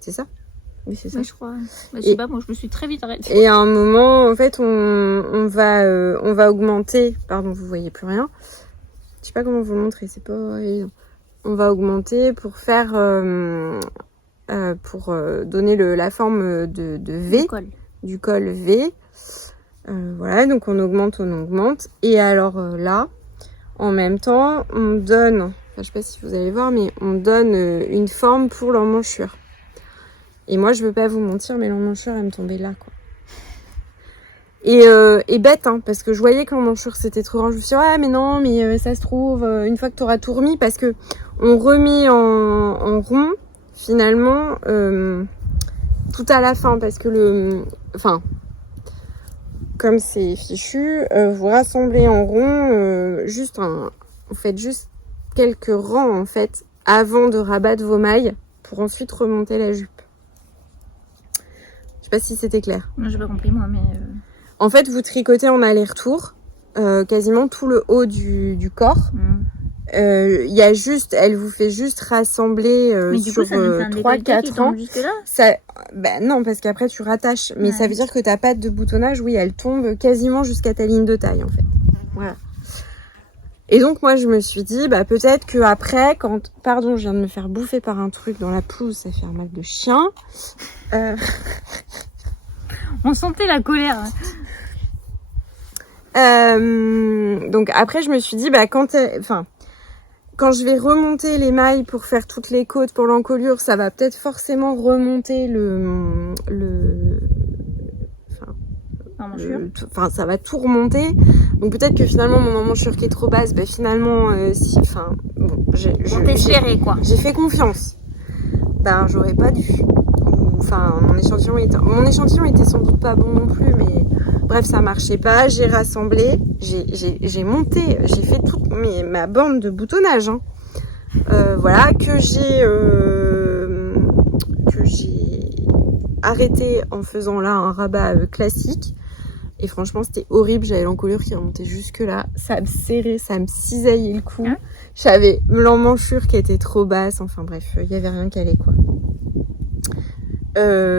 c'est ça? Oui, c'est ça. Oui, je crois. Bah, je sais pas, moi je me suis très vite arrêtée. Et à un moment, en fait, on va augmenter. Pardon, vous voyez plus rien. Je sais pas comment vous le montrer, c'est pas évident. On va augmenter pour faire, pour donner la forme de V, du col V. Voilà, donc on augmente. Et alors là, en même temps, on donne, enfin, je sais pas si vous allez voir, mais on donne une forme pour l'emmanchure. Et moi, je veux pas vous mentir, mais l'emmanchure, elle me tombait là, quoi. Et bête, hein, parce que je voyais que l'emmanchure, c'était trop grand. Je me suis dit, ouais, mais non, mais ça se trouve, une fois que tu auras tout remis, parce que on remet en rond, finalement, tout à la fin, parce que comme c'est fichu, vous rassemblez en rond, vous faites juste quelques rangs, en fait, avant de rabattre vos mailles, pour ensuite remonter la jupe. Je sais pas si c'était clair. Non, j'ai pas compris moi, mais... En fait, vous tricotez en aller-retour quasiment tout le haut du corps. Elle vous fait juste rassembler sur 3-4 ans. Ça, non, parce qu'après tu rattaches. Mais ça veut dire que ta patte de boutonnage, oui, elle tombe quasiment jusqu'à ta ligne de taille en fait. Voilà. Et donc moi je me suis dit, peut-être que après, pardon, je viens de me faire bouffer par un truc dans la pelouse, ça fait un mal de chien. On sentait la colère. Donc après je me suis dit quand je vais remonter les mailles pour faire toutes les côtes pour l'encolure, ça va peut-être forcément remonter ça va tout remonter. Donc peut-être que finalement mon emmanchure qui est trop basse, finalement j'ai fait confiance. J'aurais pas dû. Mon échantillon était sans doute pas bon non plus, mais bref, ça marchait pas. J'ai rassemblé, j'ai monté, j'ai fait toute ma bande de boutonnage, hein. Voilà, que j'ai arrêté en faisant là un rabat classique. Et franchement, c'était horrible. J'avais l'encolure qui remontait jusque là. Ça me serrait, ça me cisaillait le cou. J'avais l'emmanchure qui était trop basse. Enfin bref, il y avait rien qui allait, quoi.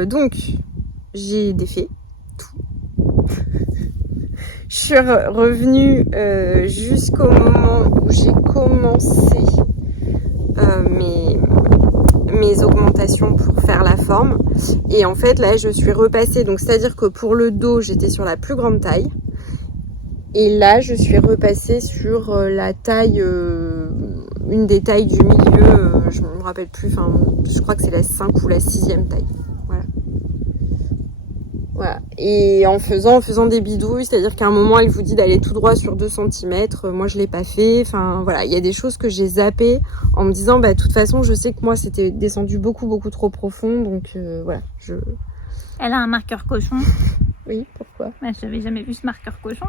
Donc, j'ai défait tout. Je suis revenue jusqu'au moment où j'ai commencé mes augmentations pour faire la forme. Et en fait, là, je suis repassée. Donc, c'est-à-dire que pour le dos, j'étais sur la plus grande taille. Et là, je suis repassée sur la taille, une des tailles du milieu. Je ne me rappelle plus. Enfin, je crois que c'est la 5 ou la 6e taille. Voilà. Et en faisant des bidouilles, c'est-à-dire qu'à un moment, elle vous dit d'aller tout droit sur 2 cm. Moi, je l'ai pas fait. Enfin, voilà. Il y a des choses que j'ai zappées en me disant, bah, de toute façon, je sais que moi, c'était descendu beaucoup trop profond. Donc, voilà. Elle a un marqueur cochon. Oui, pourquoi? Bah, je n'avais jamais vu ce marqueur cochon.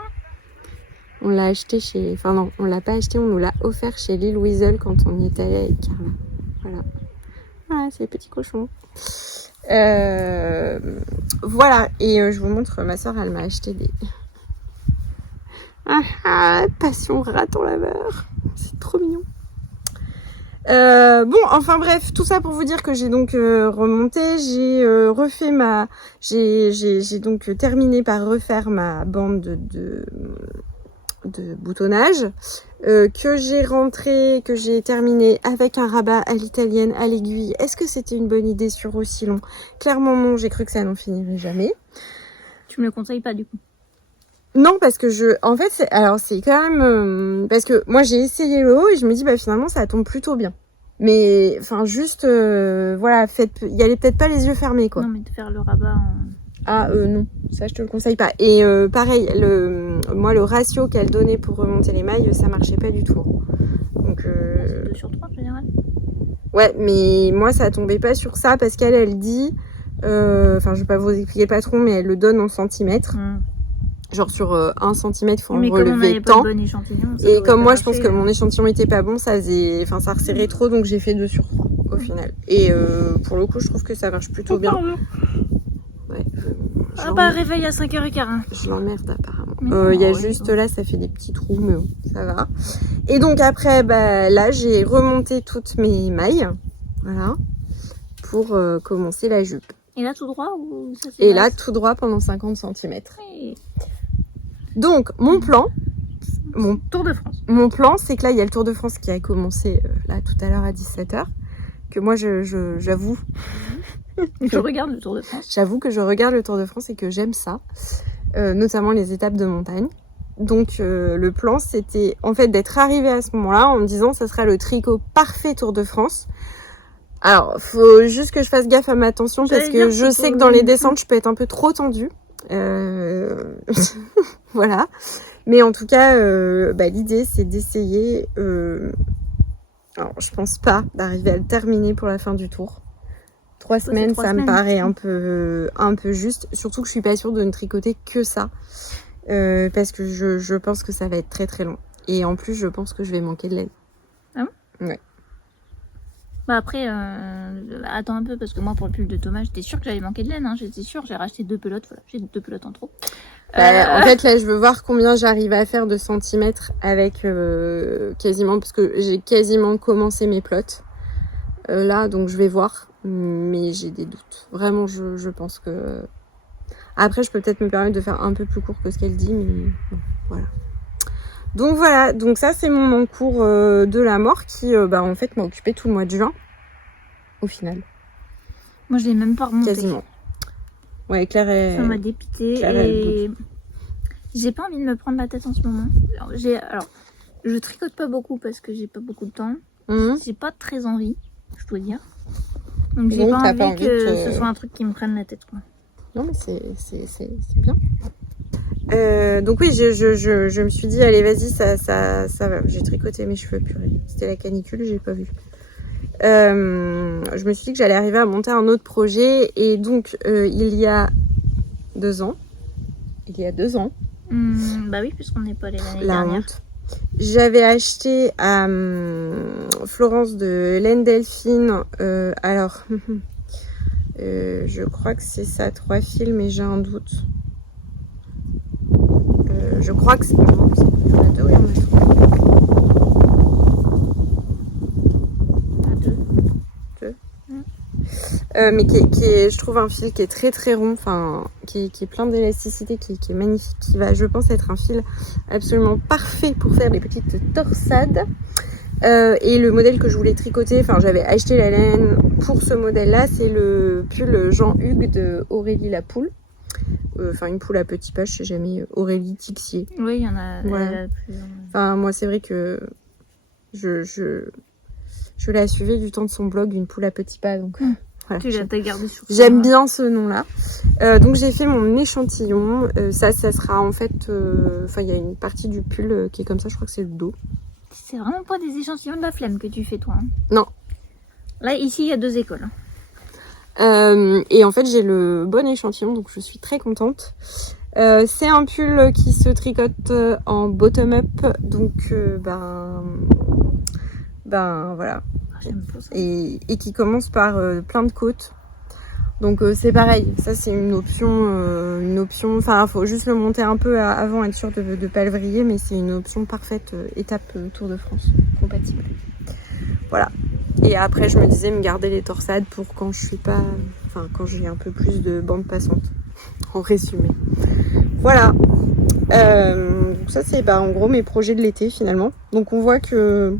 On l'a acheté chez... Enfin, non, on l'a pas acheté. On nous l'a offert chez Lil Weasel quand on y est allé avec Carla. Voilà. Ah, c'est les petits cochons. Voilà, et je vous montre, ma soeur elle m'a acheté des passion raton laveur, c'est trop mignon. Bon, enfin bref, tout ça pour vous dire que j'ai donc remonté, j'ai refait j'ai donc terminé par refaire ma bande de boutonnage, que j'ai terminé avec un rabat à l'italienne à l'aiguille. Est-ce que c'était une bonne idée sur aussi long? Clairement non, j'ai cru que ça n'en finirait jamais. Tu me le conseilles pas du coup? Non, parce que en fait, c'est quand même, parce que moi j'ai essayé le haut et je me dis, bah finalement ça tombe plutôt bien. Mais, enfin, juste, voilà, y allez peut-être pas les yeux fermés, quoi. Non, mais de faire le rabat en... Ah non, ça je te le conseille pas. Et pareil, moi le ratio qu'elle donnait pour remonter les mailles, ça marchait pas du tout. Donc c'est 2 sur 3 en général. Ouais, mais moi ça tombait pas sur ça parce qu'elle dit, enfin je vais pas vous expliquer le patron, mais elle le donne en centimètres. Genre sur 1 cm, il faut en relever tant. Et comme moi je pense que mon échantillon était pas bon, ça resserrait trop, donc j'ai fait 2 sur 3 au final. Et pour le coup, je trouve que ça marche plutôt bien. Ouais, ah bah réveil à 5h15. Je l'emmerde apparemment. Il y a juste là, ça fait des petits trous, mais bon, ça va. Et donc après, bah, là, j'ai remonté toutes mes mailles. Voilà. Pour commencer la jupe. Et là tout droit ou ça Et là tout droit pendant 50 cm. Oui. Donc mon plan, Tour de France. Mon plan, c'est que là, il y a le Tour de France qui a commencé là tout à l'heure à 17h. Que moi, j'avoue. Je regarde le Tour de France. J'avoue que je regarde le Tour de France et que j'aime ça. Notamment les étapes de montagne. Donc le plan, c'était en fait d'être arrivée à ce moment-là en me disant ça sera le tricot parfait Tour de France. Alors, faut juste que je fasse gaffe à ma tension parce que je sais que dans les descentes, je peux être un peu trop tendue. Voilà. Mais en tout cas, l'idée, c'est d'essayer... Alors, je pense pas d'arriver à le terminer pour la fin du tour. 3 semaines, ça me paraît un peu juste. Surtout que je suis pas sûre de ne tricoter que ça. Parce que je pense que ça va être très très long. Et en plus, je pense que je vais manquer de laine. Ah bon? Ouais. Bah après, attends un peu, parce que moi, pour le pull de Thomas, j'étais sûre que j'allais manquer de laine. Hein, j'étais sûre, j'ai racheté 2 pelotes. Voilà, j'ai 2 pelotes en trop. En fait, là, je veux voir combien j'arrive à faire de centimètres avec quasiment, parce que j'ai quasiment commencé mes plots. Là, donc je vais voir. Mais j'ai des doutes. Vraiment, je pense que... Après, je peux peut-être me permettre de faire un peu plus court que ce qu'elle dit, mais bon, voilà. Donc voilà, donc ça c'est mon encours de la mort qui en fait m'a occupé tout le mois de juin au final. Moi je l'ai même pas remonté. Quasiment. Ouais, Claire est... Ça m'a dépité et j'ai pas envie de me prendre la tête en ce moment. Alors je tricote pas beaucoup parce que j'ai pas beaucoup de temps. J'ai pas très envie, je dois dire. Donc j'ai pas envie que ce soit un truc qui me prenne la tête quoi. Non mais c'est bien. Donc oui, je me suis dit, allez, vas-y, ça va. J'ai tricoté mes cheveux, purée. C'était la canicule, j'ai pas vu. Je me suis dit que j'allais arriver à monter un autre projet. Et donc, il y a 2 ans. Bah oui, puisqu'on n'est pas allé l'année dernière. J'avais acheté à Florence de laine Delphine. Alors, je crois que c'est ça, 3 fils, mais j'ai un doute. Je crois que c'est... Il y en a 2 ou il y en a 3 ? 2. mais qui est, je trouve, un fil qui est très très rond, enfin, qui est plein d'élasticité, qui est magnifique, qui va, je pense, être un fil absolument parfait pour faire des petites torsades. Et le modèle que je voulais tricoter, enfin, j'avais acheté la laine pour ce modèle-là, c'est le pull Jean-Hugues de Aurélie la poule. Enfin, une poule à petits pas, je sais jamais, Aurélie Tixier. Oui, il y en a. Voilà. Enfin, moi, c'est vrai que je la suivais du temps de son blog, une poule à petits pas, donc voilà. Tu l'as gardé sur J'aime bien ce nom-là. Donc j'ai fait mon échantillon. Ça sera en fait, enfin il y a une partie du pull qui est comme ça. Je crois que c'est le dos. C'est vraiment pas des échantillons de la flemme que tu fais, toi. Hein. Non. Là, ici, il y a 2 écoles. Et en fait, j'ai le bon échantillon, donc je suis très contente. C'est un pull qui se tricote en bottom-up, donc voilà. J'aime pas ça. Et qui commence par plein de côtes. Donc c'est pareil, ça c'est une option, enfin il faut juste le monter un peu avant, être sûr de ne pas le vriller, mais c'est une option parfaite, étape Tour de France, compatible. Voilà. Et après je me disais me garder les torsades pour quand je suis pas, enfin quand j'ai un peu plus de bande passante, en résumé. Voilà. Donc ça c'est en gros mes projets de l'été finalement. Donc on voit que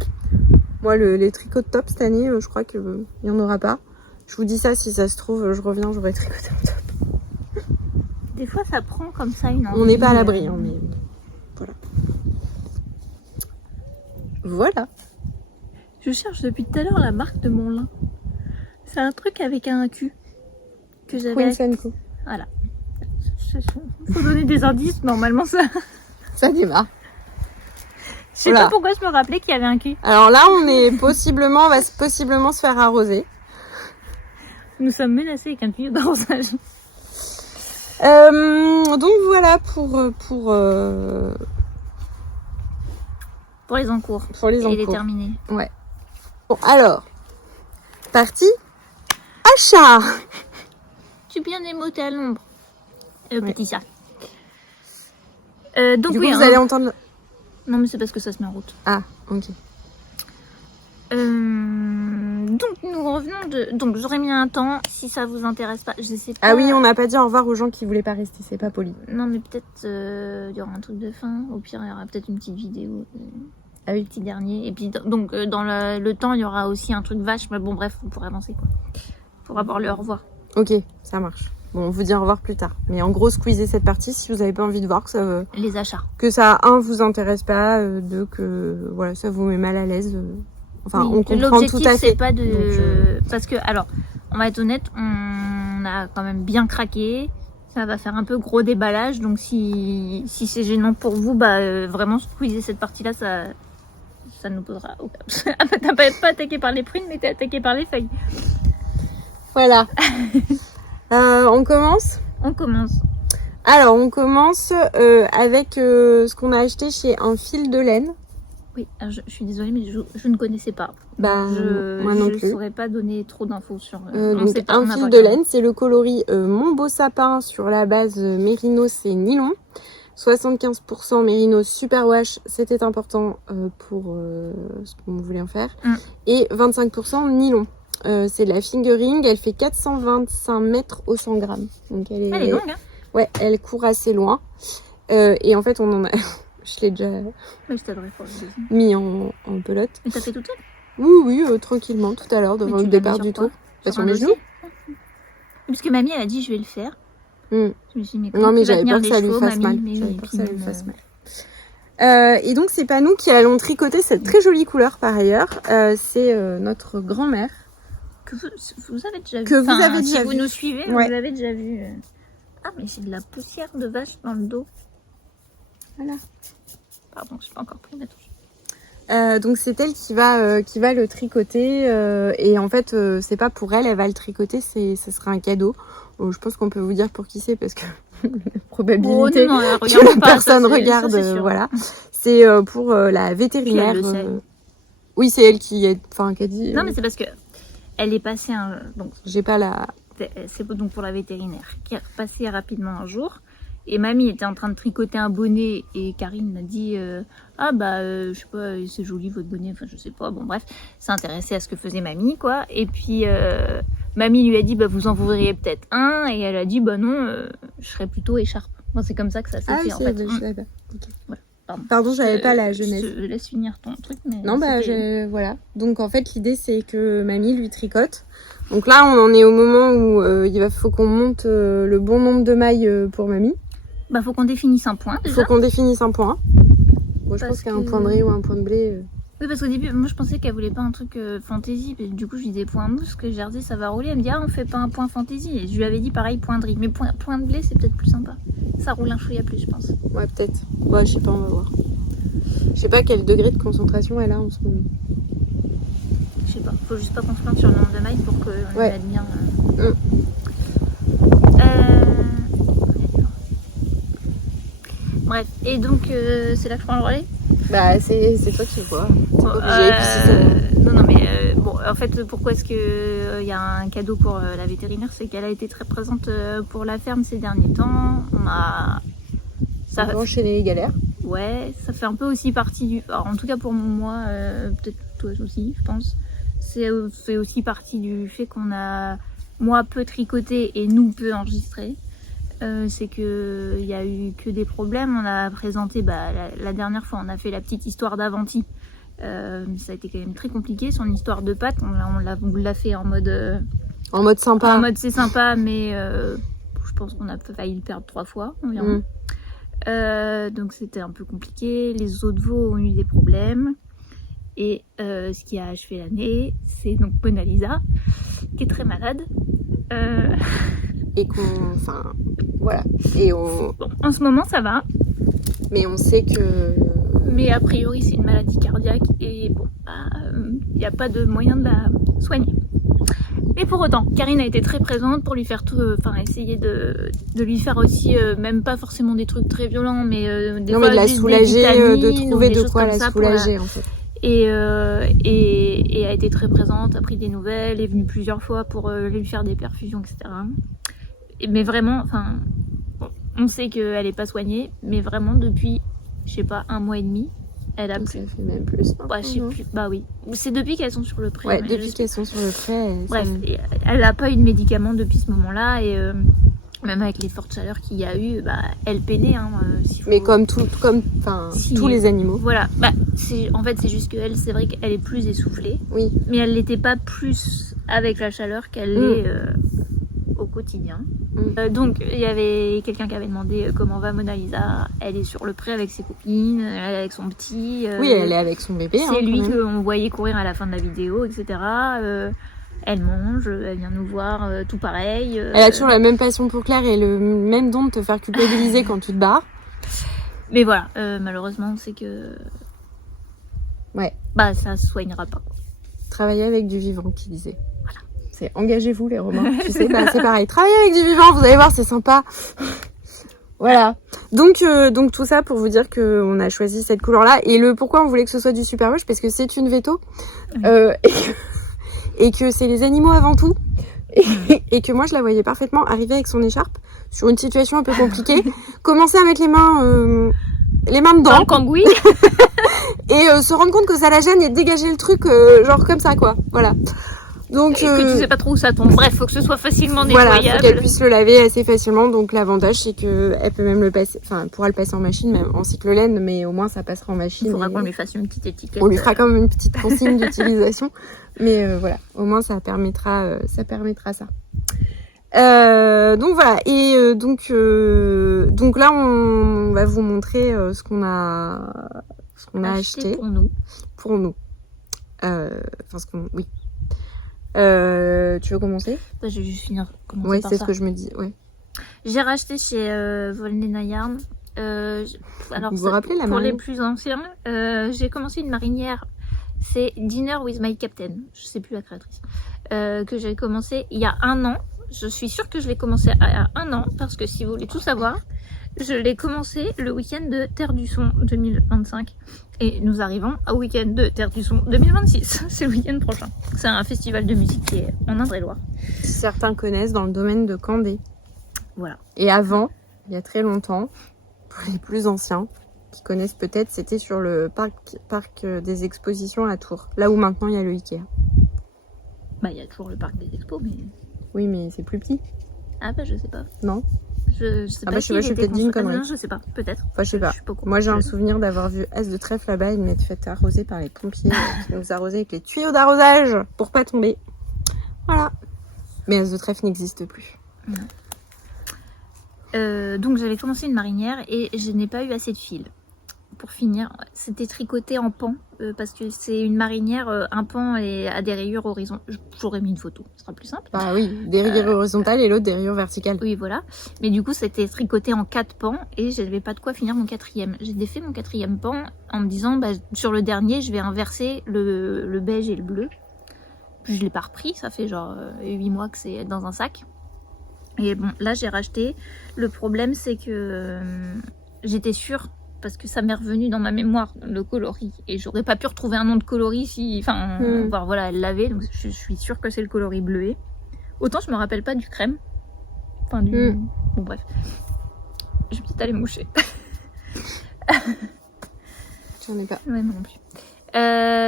moi les tricots de top cette année, je crois qu'il n'y en aura pas. Je vous dis ça, si ça se trouve, je reviens, j'aurai tricoté mon top. Des fois, ça prend comme ça une envie. On n'est pas à l'abri, hein, mais voilà. Voilà. Je cherche depuis tout à l'heure la marque de mon lin. C'est un truc avec un cul que j'avais. Queen Co. Voilà. Faut donner des indices, normalement ça. Ça démarre. Je sais pas pourquoi je me rappelais qu'il y avait un cul. Alors là, on va possiblement se faire arroser. Nous sommes menacés avec un tuyau d'arrosage. Donc voilà pour les encours. Pour les encours. Et les terminés. Ouais. Bon, alors, partie achat. Tu es bien émoté à l'ombre. Petit chat. Donc du coup, oui, vous allez entendre... Non, mais c'est parce que ça se met en route. Ah, ok. Donc nous revenons de... Donc j'aurais mis un temps, si ça vous intéresse pas, je sais pas... Ah oui, on n'a pas dit au revoir aux gens qui voulaient pas rester, c'est pas poli. Non mais peut-être il y aura un truc de fin, au pire il y aura peut-être une petite vidéo, ah oui, petit dernier, et puis donc dans le temps il y aura aussi un truc vache, mais bon bref, on pourra avancer quoi. Pour avoir le au revoir. Ok, ça marche. Bon, on vous dit au revoir plus tard. Mais en gros, squeezez cette partie si vous n'avez pas envie de voir que ça... Les achats. Que ça, vous intéresse pas, deux, que voilà, ça vous met mal à l'aise... Enfin, oui, on comprend tout à fait. C'est pas de... Parce que, alors, on va être honnête, on a quand même bien craqué. Ça va faire un peu gros déballage. Donc, si c'est gênant pour vous, vraiment, squeezer cette partie-là, ça nous posera aucun... T'as pas attaqué par les prunes, mais t'es attaqué par les feuilles. Voilà. On commence ? On commence. Alors, on commence avec ce qu'on a acheté chez Un Fil de Laine. Oui, je suis désolée, mais je ne connaissais pas. Moi non plus. Je ne saurais pas donner trop d'infos sur... donc, Un Fil de Laine, c'est le coloris Mon Beau Sapin sur la base Mérinos et Nylon. 75% Mérinos Superwash, c'était important pour ce qu'on voulait en faire. Et 25% Nylon. C'est de la fingering, elle fait 425 mètres au 100 grammes. Donc elle est longue, hein? Ouais, elle court assez loin. Et en fait, on en a... Je l'ai déjà mis en pelote. Mais t'as fait toute seule? Oui, tranquillement, tout à l'heure, devant le départ du tour. Sur mes genoux. Parce que mamie, elle a dit, je vais le faire. Je me suis dit, non, mais j'avais peur que ça lui fasse mal. Et donc, c'est pas nous qui allons tricoter cette très jolie couleur par ailleurs. C'est notre grand-mère. Que vous avez déjà vu. Que vous avez déjà vu. Si vous nous suivez, vous l'avez déjà vu. Ah, mais c'est de la poussière de vache dans le dos. Voilà. Pardon, je n'ai pas encore pris ma touche. Donc c'est elle qui va le tricoter et en fait c'est pas pour elle va le tricoter, ça sera un cadeau. Je pense qu'on peut vous dire pour qui c'est parce que la probabilité que la personne regarde, voilà. C'est pour la vétérinaire. Oui, c'est elle qui a dit. Non mais c'est parce que elle est passée donc. J'ai pas la. C'est donc pour la vétérinaire qui est repassée rapidement un jour. Et mamie était en train de tricoter un bonnet et Karine a dit je sais pas, c'est joli votre bonnet, enfin je sais pas, bon bref, s'est intéressée à ce que faisait mamie quoi. Et puis mamie lui a dit vous en voudriez peut-être un et elle a dit non, je serais plutôt écharpe. Moi c'est comme ça que ça s'est fait en fait. Je savais pas. Okay. Voilà. Pardon, j'avais pas la jeunesse. Je laisse finir ton truc. Mais non, voilà. Donc en fait, l'idée c'est que mamie lui tricote. Donc là, on en est au moment où faut qu'on monte le bon nombre de mailles pour mamie. Faut qu'on définisse un point déjà. Faut qu'on définisse un point. Moi, je pense qu'il y a un point de riz ou un point de blé. Oui, parce qu'au début, moi je pensais qu'elle voulait pas un truc fantaisie. Du coup, je lui disais point mousse, que j'ai redit ça va rouler. Elle me dit on fait pas un point fantaisie. Et je lui avais dit pareil, point de riz. Mais point de blé, c'est peut-être plus sympa. Ça roule un chouïa plus, je pense. Ouais, peut-être. Ouais, je sais pas, on va voir. Je sais pas quel degré de concentration elle a en ce moment. Je sais pas, faut juste pas qu'on se plante sur le nombre de mailles pour qu'on les mette bien. Bref, et donc c'est là que je prends le relais. C'est toi qui vois. Non mais en fait pourquoi est-ce que y a un cadeau pour la vétérinaire, c'est qu'elle a été très présente pour la ferme ces derniers temps. Ça a enchaîné les galères. Ouais, ça fait un peu aussi partie du... Alors, en tout cas pour moi, peut-être toi aussi je pense, c'est fait aussi partie du fait qu'on a moi peu tricoté et nous peu enregistré. C'est que il y a eu que des problèmes. On a présenté la dernière fois, on a fait la petite histoire d'Avanti. Ça a été quand même très compliqué. Son histoire de pâte, on l'a fait en mode sympa. En mode c'est sympa, mais je pense qu'on a failli le perdre 3 fois environ. Donc c'était un peu compliqué. Les autres veaux ont eu des problèmes. Et ce qui a achevé l'année, c'est donc Mona Lisa, qui est très malade. Et voilà. Et Bon, en ce moment, ça va. Mais on sait que... Mais a priori, c'est une maladie cardiaque. Et bon, il n'y a pas de moyen de la soigner. Mais pour autant, Karine a été très présente pour lui faire essayer de lui faire aussi, même pas forcément des trucs très violents, mais des fois de la soulager, de trouver de quoi la soulager en fait. Et a été très présente, a pris des nouvelles, est venue plusieurs fois pour lui faire des perfusions, etc. Mais vraiment, on sait qu'elle n'est pas soignée, mais vraiment depuis, je sais pas, 1 mois et demi, elle a plus. Ça fait même plus. Ouais, je sais plus. Oui. C'est depuis qu'elles sont sur le pré. Ouais, depuis qu'elles sont sur le pré. Bref, elle n'a pas eu de médicaments depuis ce moment-là et même avec les fortes chaleurs qu'il y a eu, elle peinait. Mais comme tous les animaux. Voilà. En fait, c'est juste qu'elle, c'est vrai qu'elle est plus essoufflée. Oui. Mais elle l'était pas plus avec la chaleur qu'elle l'est au quotidien. Donc, il y avait quelqu'un qui avait demandé comment va Mona Lisa. Elle est sur le pré avec ses copines, elle est avec son petit. Oui, elle est avec son bébé. C'est lui qu'on voyait courir à la fin de la vidéo, etc. Elle mange, elle vient nous voir, tout pareil. Elle a toujours la même passion pour Claire et le même don de te faire culpabiliser quand tu te barres. Mais voilà, malheureusement, c'est que... Ouais. Ça se soignera pas. Travailler avec du vivant, qui disait. Voilà. C'est engagez-vous les Romains. Tu sais, c'est pareil. Travailler avec du vivant, vous allez voir, c'est sympa. Voilà. Donc tout ça pour vous dire qu'on a choisi cette couleur-là. Et pourquoi on voulait que ce soit du super moche, parce que c'est une veto. Et que c'est les animaux avant tout. Et que moi, je la voyais parfaitement arriver avec son écharpe sur une situation un peu compliquée. Commencer à mettre les mains dedans. Dans le cambouis. Et se rendre compte que ça la gêne et dégager le truc genre comme ça, quoi. Voilà. Donc, et que tu sais pas trop où ça tombe. Bref, faut que ce soit facilement nettoyable. Voilà, faut qu'elle puisse le laver assez facilement. Donc l'avantage, c'est qu'elle peut même le passer, elle pourra le passer en machine, même en cyclolène, mais au moins ça passera en machine. Il faudra qu'on lui fasse une petite étiquette. On lui fera quand même une petite consigne d'utilisation. Mais voilà, au moins ça permettra ça. Donc voilà, et donc là on va vous montrer ce qu'on a acheté pour nous. Oui. Tu veux commencer? Je vais juste finir. Oui, c'est ce que je me dis. Ouais. J'ai racheté chez Volnena Yarn. Alors, vous vous rappelez la pour les plus anciens, j'ai commencé une marinière. C'est Dinner with my Captain. Je sais plus la créatrice. Que j'ai commencé il y a 1 an. Je suis sûre que je l'ai commencé à 1 an parce que si vous voulez tout savoir, je l'ai commencé le week-end de Terre du Son 2025. Et nous arrivons au week-end de Terre du Son 2026. C'est le week-end prochain. C'est un festival de musique qui est en Indre-et-Loire. Certains connaissent dans le domaine de Candé. Voilà. Et avant, il y a très longtemps. Pour les plus anciens qui connaissent peut-être, c'était sur le parc des expositions à Tours. Là où maintenant il y a le Ikea. Bah, il y a toujours le parc des expos, mais... Oui, mais c'est plus petit. Ah bah, je sais pas. Non. Je sais Ah pas bah, si je suis peut-être dit une connerie. non, je sais pas, peut-être. Enfin, je sais pas. suis pas au courant. Moi, j'ai un souvenir d'avoir vu As de trèfle là-bas et de m'être fait arroser par les pompiers qui nous arrosaient avec les tuyaux d'arrosage pour pas tomber. Voilà. Mais As de trèfle n'existe plus. Non. Donc j'avais commencé une marinière et je n'ai pas eu assez de fil. Pour finir, c'était tricoté en pan parce que c'est une marinière, un pan et à des rayures horizontales. J'aurais mis une photo, ce sera plus simple. Ah oui, des rayures horizontales et l'autre des rayures verticales. Oui, voilà. Mais du coup, c'était tricoté en 4 pans et je n'avais pas de quoi finir mon 4e. J'ai défait mon 4e pan en me disant, bah, sur le dernier, je vais inverser le beige et le bleu. Puis je l'ai pas repris, ça fait genre 8 mois que c'est dans un sac. Et bon, là j'ai racheté. Le problème c'est que j'étais sûre, parce que ça m'est revenu dans ma mémoire, le coloris. Et j'aurais pas pu retrouver un nom de coloris si... Enfin, voilà, elle l'avait, donc je suis sûre que c'est le coloris bleuet. Autant je me rappelle pas du crème. Enfin, du... Bon, bref. Je vais peut-être aller me moucher. J'en ai pas. Ouais, moi non plus.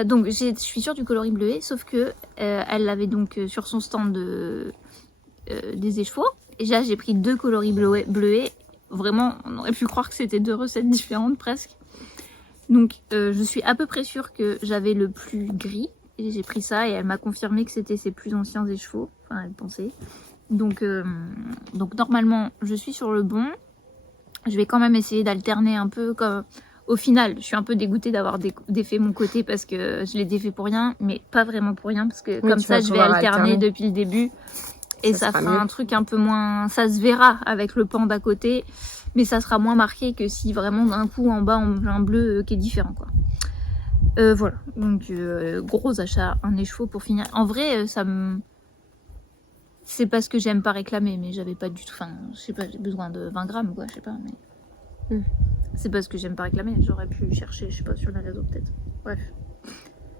Donc je suis sûre du coloris bleuet, sauf que elle l'avait donc sur son stand des échevaux. Et là j'ai pris 2 coloris bleuets. Vraiment, on aurait pu croire que c'était 2 recettes différentes presque. Donc je suis à peu près sûre que j'avais le plus gris. Et j'ai pris ça et elle m'a confirmé que c'était ses plus anciens écheveaux. Enfin, elle pensait. Donc normalement, je suis sur le bon. Je vais quand même essayer d'alterner un peu comme... Au final, je suis un peu dégoûtée d'avoir défait mon côté parce que je l'ai défait pour rien, mais pas vraiment pour rien parce que comme ça, je vais alterner depuis le début et ça fera un truc un peu moins... Ça se verra avec le pan d'à côté, mais ça sera moins marqué que si vraiment d'un coup en bas on a un bleu qui est différent, quoi. Voilà, donc gros achat, un écheveau pour finir. En vrai, ça me... C'est pas ce que j'aime pas réclamer, mais j'avais pas du tout... Enfin, je sais pas, j'ai besoin de 20 grammes, quoi, je sais pas, mais... C'est pas ce que j'aime pas réclamer, j'aurais pu chercher, je sais pas, sur la réseau peut-être. Bref.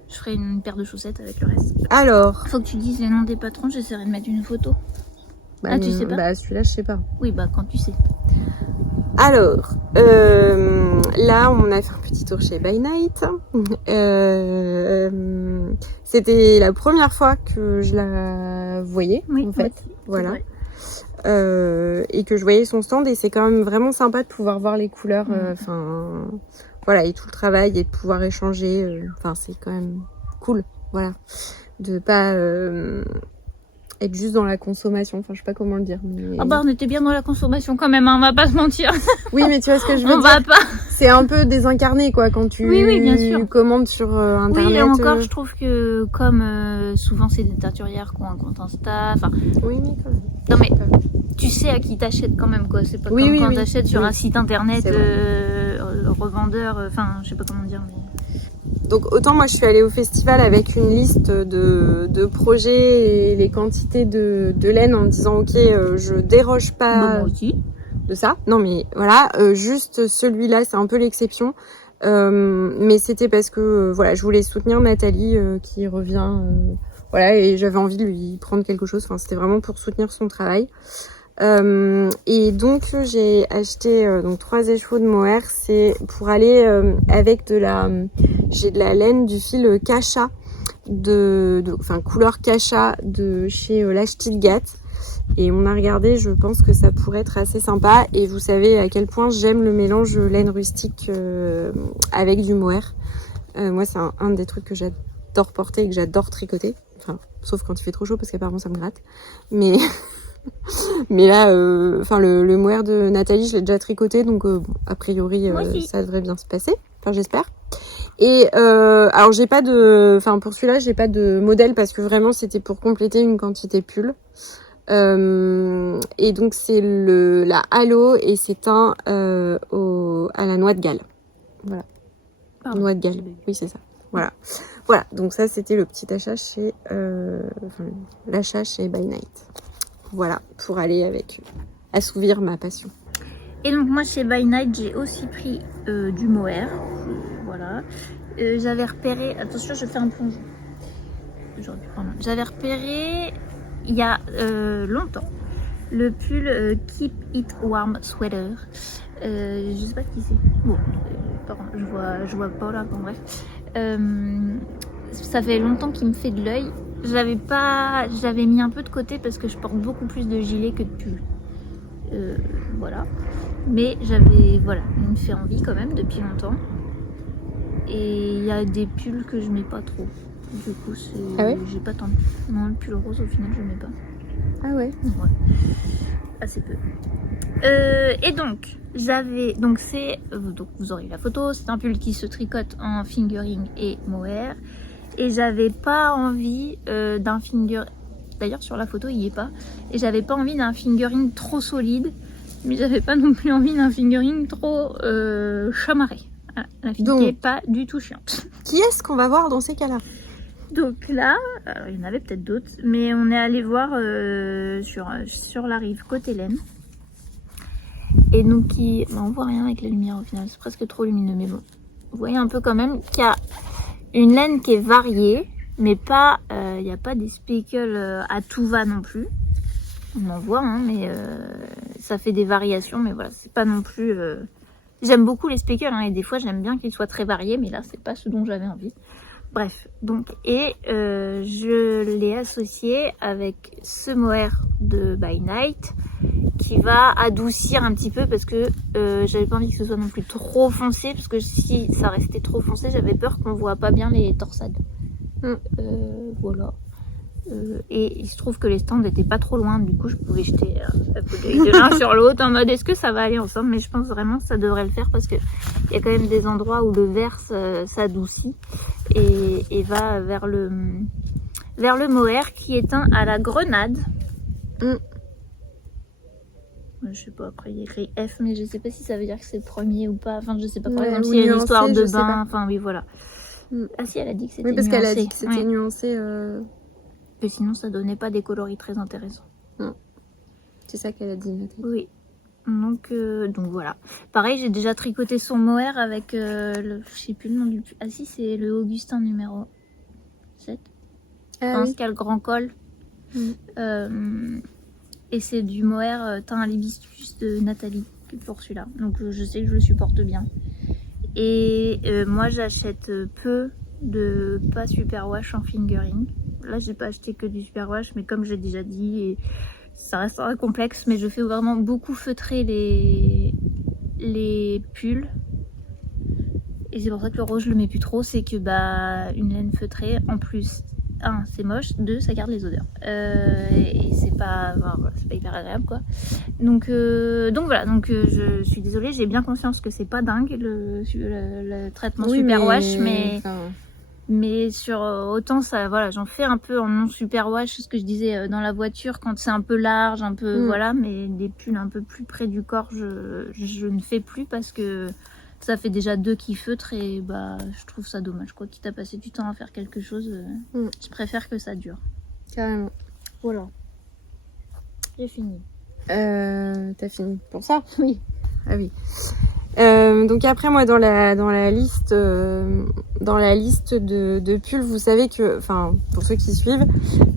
Je ferai une paire de chaussettes avec le reste. Alors. Faut que tu dises les noms des patrons, j'essaierai de mettre une photo. Bah, tu sais pas? Bah celui-là, je sais pas. Oui, bah quand tu sais. Alors, là, on a fait un petit tour chez By Night. C'était la première fois que je la voyais, en fait. Voilà. Et que je voyais son stand et c'est quand même vraiment sympa de pouvoir voir les couleurs, voilà, et tout le travail et de pouvoir échanger, c'est quand même cool, voilà, de pas être juste dans la consommation, je sais pas comment le dire, mais... Ah bah on était bien dans la consommation quand même, hein, on va pas se mentir. Oui, mais tu vois ce que je veux on dire, va pas. c'est un peu désincarné, quoi, quand tu bien sûr. commandes sur internet. Oui, et encore, je trouve que comme souvent c'est des teinturières qui ont un compte Insta, oui, mais quand même. Non mais tu sais à qui t'achètes quand même, quoi. C'est pas comme quand t'achètes sur un site internet revendeur, je sais pas comment dire, mais... Donc autant moi je suis allée au festival avec une liste de projets et les quantités de laine en me disant ok, je déroge pas de ça. Non mais voilà, juste celui-là c'est un peu l'exception. Mais c'était parce que voilà, je voulais soutenir Nathalie qui revient, voilà, et j'avais envie de lui prendre quelque chose. C'était vraiment pour soutenir son travail. Et donc j'ai acheté donc 3 écheveaux de mohair, c'est pour aller avec j'ai de la laine du fil Kasha couleur Kasha de chez Lachtilgat, et on a regardé, je pense que ça pourrait être assez sympa. Et vous savez à quel point j'aime le mélange laine rustique avec du mohair. Moi c'est un des trucs que j'adore porter et que j'adore tricoter, sauf quand il fait trop chaud parce qu'apparemment ça me gratte, mais là, le mohair de Nathalie, je l'ai déjà tricoté, donc a priori, ça devrait bien se passer. J'espère. Et alors, j'ai pas de... pour celui-là, j'ai pas de modèle parce que vraiment, c'était pour compléter une quantité pull. Et donc, c'est la Halo et c'est un à la noix de Galles. Voilà. Noix de Galles. Oui, c'est ça. Voilà. Voilà. Donc ça, c'était le petit achat chez... l'achat chez By Night. Voilà, pour aller assouvir ma passion. Et donc moi chez By Night, j'ai aussi pris du mohair. Voilà. J'avais repéré... Attention, je fais un plongeon. J'avais repéré il y a longtemps le pull Keep Heat Warm Sweater. Je sais pas qui c'est. Bon, pardon, je vois pas là, bon bref. Ça fait longtemps qu'il me fait de l'œil. J'avais mis un peu de côté parce que je porte beaucoup plus de gilets que de pulls. Voilà. Mais voilà, il me fait envie quand même depuis longtemps. Et il y a des pulls que je mets pas trop. Du coup, j'ai pas tant. Non, le pull rose au final, je mets pas. Ah ouais. Ouais. Assez peu. Et donc, donc vous aurez la photo, c'est un pull qui se tricote en fingering et mohair. Et j'avais pas envie d'un finger. D'ailleurs, sur la photo, il y est pas. Et j'avais pas envie d'un fingering trop solide. Mais j'avais pas non plus envie d'un fingering trop chamarré. Voilà, la fille qui est pas du tout chiante. Qui est-ce qu'on va voir dans ces cas-là? Donc là, alors il y en avait peut-être d'autres, mais on est allé voir sur la rive côté laine. Et donc on voit rien avec la lumière au final, c'est presque trop lumineux, mais bon. Vous voyez un peu quand même qu'il y a une laine qui est variée, mais pas, il n'y a pas des speckles à tout va non plus. On en voit, hein, mais ça fait des variations, mais voilà, c'est pas non plus... J'aime beaucoup les speckles, hein, et des fois j'aime bien qu'ils soient très variés, mais là c'est pas ce dont j'avais envie. Bref, donc, et je l'ai associé avec ce mohair de By Night qui va adoucir un petit peu parce que j'avais pas envie que ce soit non plus trop foncé, parce que si ça restait trop foncé, j'avais peur qu'on voit pas bien les torsades. Voilà. Et il se trouve que les stands n'étaient pas trop loin, du coup je pouvais jeter un coup d'œil de l'un sur l'autre en mode est-ce que ça va aller ensemble, mais je pense vraiment que ça devrait le faire parce que il y a quand même des endroits où le vert s'adoucit et va vers le mohair qui est teint à la grenade. Je sais pas, après il y a écrit F, mais je sais pas si ça veut dire que c'est le premier ou pas, enfin je sais pas, par exemple s'il y a une histoire de bain, enfin oui voilà. Ah si, elle a dit que c'était nuancé. Oui, parce qu'elle a dit que c'était nuancé. Que sinon ça donnait pas des coloris très intéressants. Non. C'est ça qu'elle a dit, Nathalie. Oui. Donc voilà. Pareil, j'ai déjà tricoté son mohair avec je sais plus le nom du... Ah si, c'est le Augustin numéro 7. Je pense qu'il y a le grand col. Et c'est du mohair teint à l'hibiscus de Nathalie pour celui-là. Donc je sais que je le supporte bien. Et moi j'achète peu de pas superwash en fingering. Là j'ai pas acheté que du superwash, mais comme j'ai déjà dit, et ça restera complexe, mais je fais vraiment beaucoup feutrer les pulls. Et c'est pour ça que le rose je le mets plus trop, c'est que une laine feutrée, en plus, 1 c'est moche, 2 ça garde les odeurs. Et c'est pas hyper agréable quoi. Donc voilà, je suis désolée, j'ai bien conscience que c'est pas dingue le traitement superwash, mais sur autant ça, voilà, j'en fais un peu en non superwash, ce que je disais dans la voiture, quand c'est un peu large, un peu voilà, mais des pulls un peu plus près du corps, je ne fais plus parce que ça fait déjà 2 qui feutrent et je trouve ça dommage quoi, quitte à passer du temps à faire quelque chose, je préfère que ça dure. Carrément. Voilà. J'ai fini. T'as fini pour ça? Oui. Ah oui. Donc après moi dans la liste de pulls, vous savez que, enfin pour ceux qui suivent,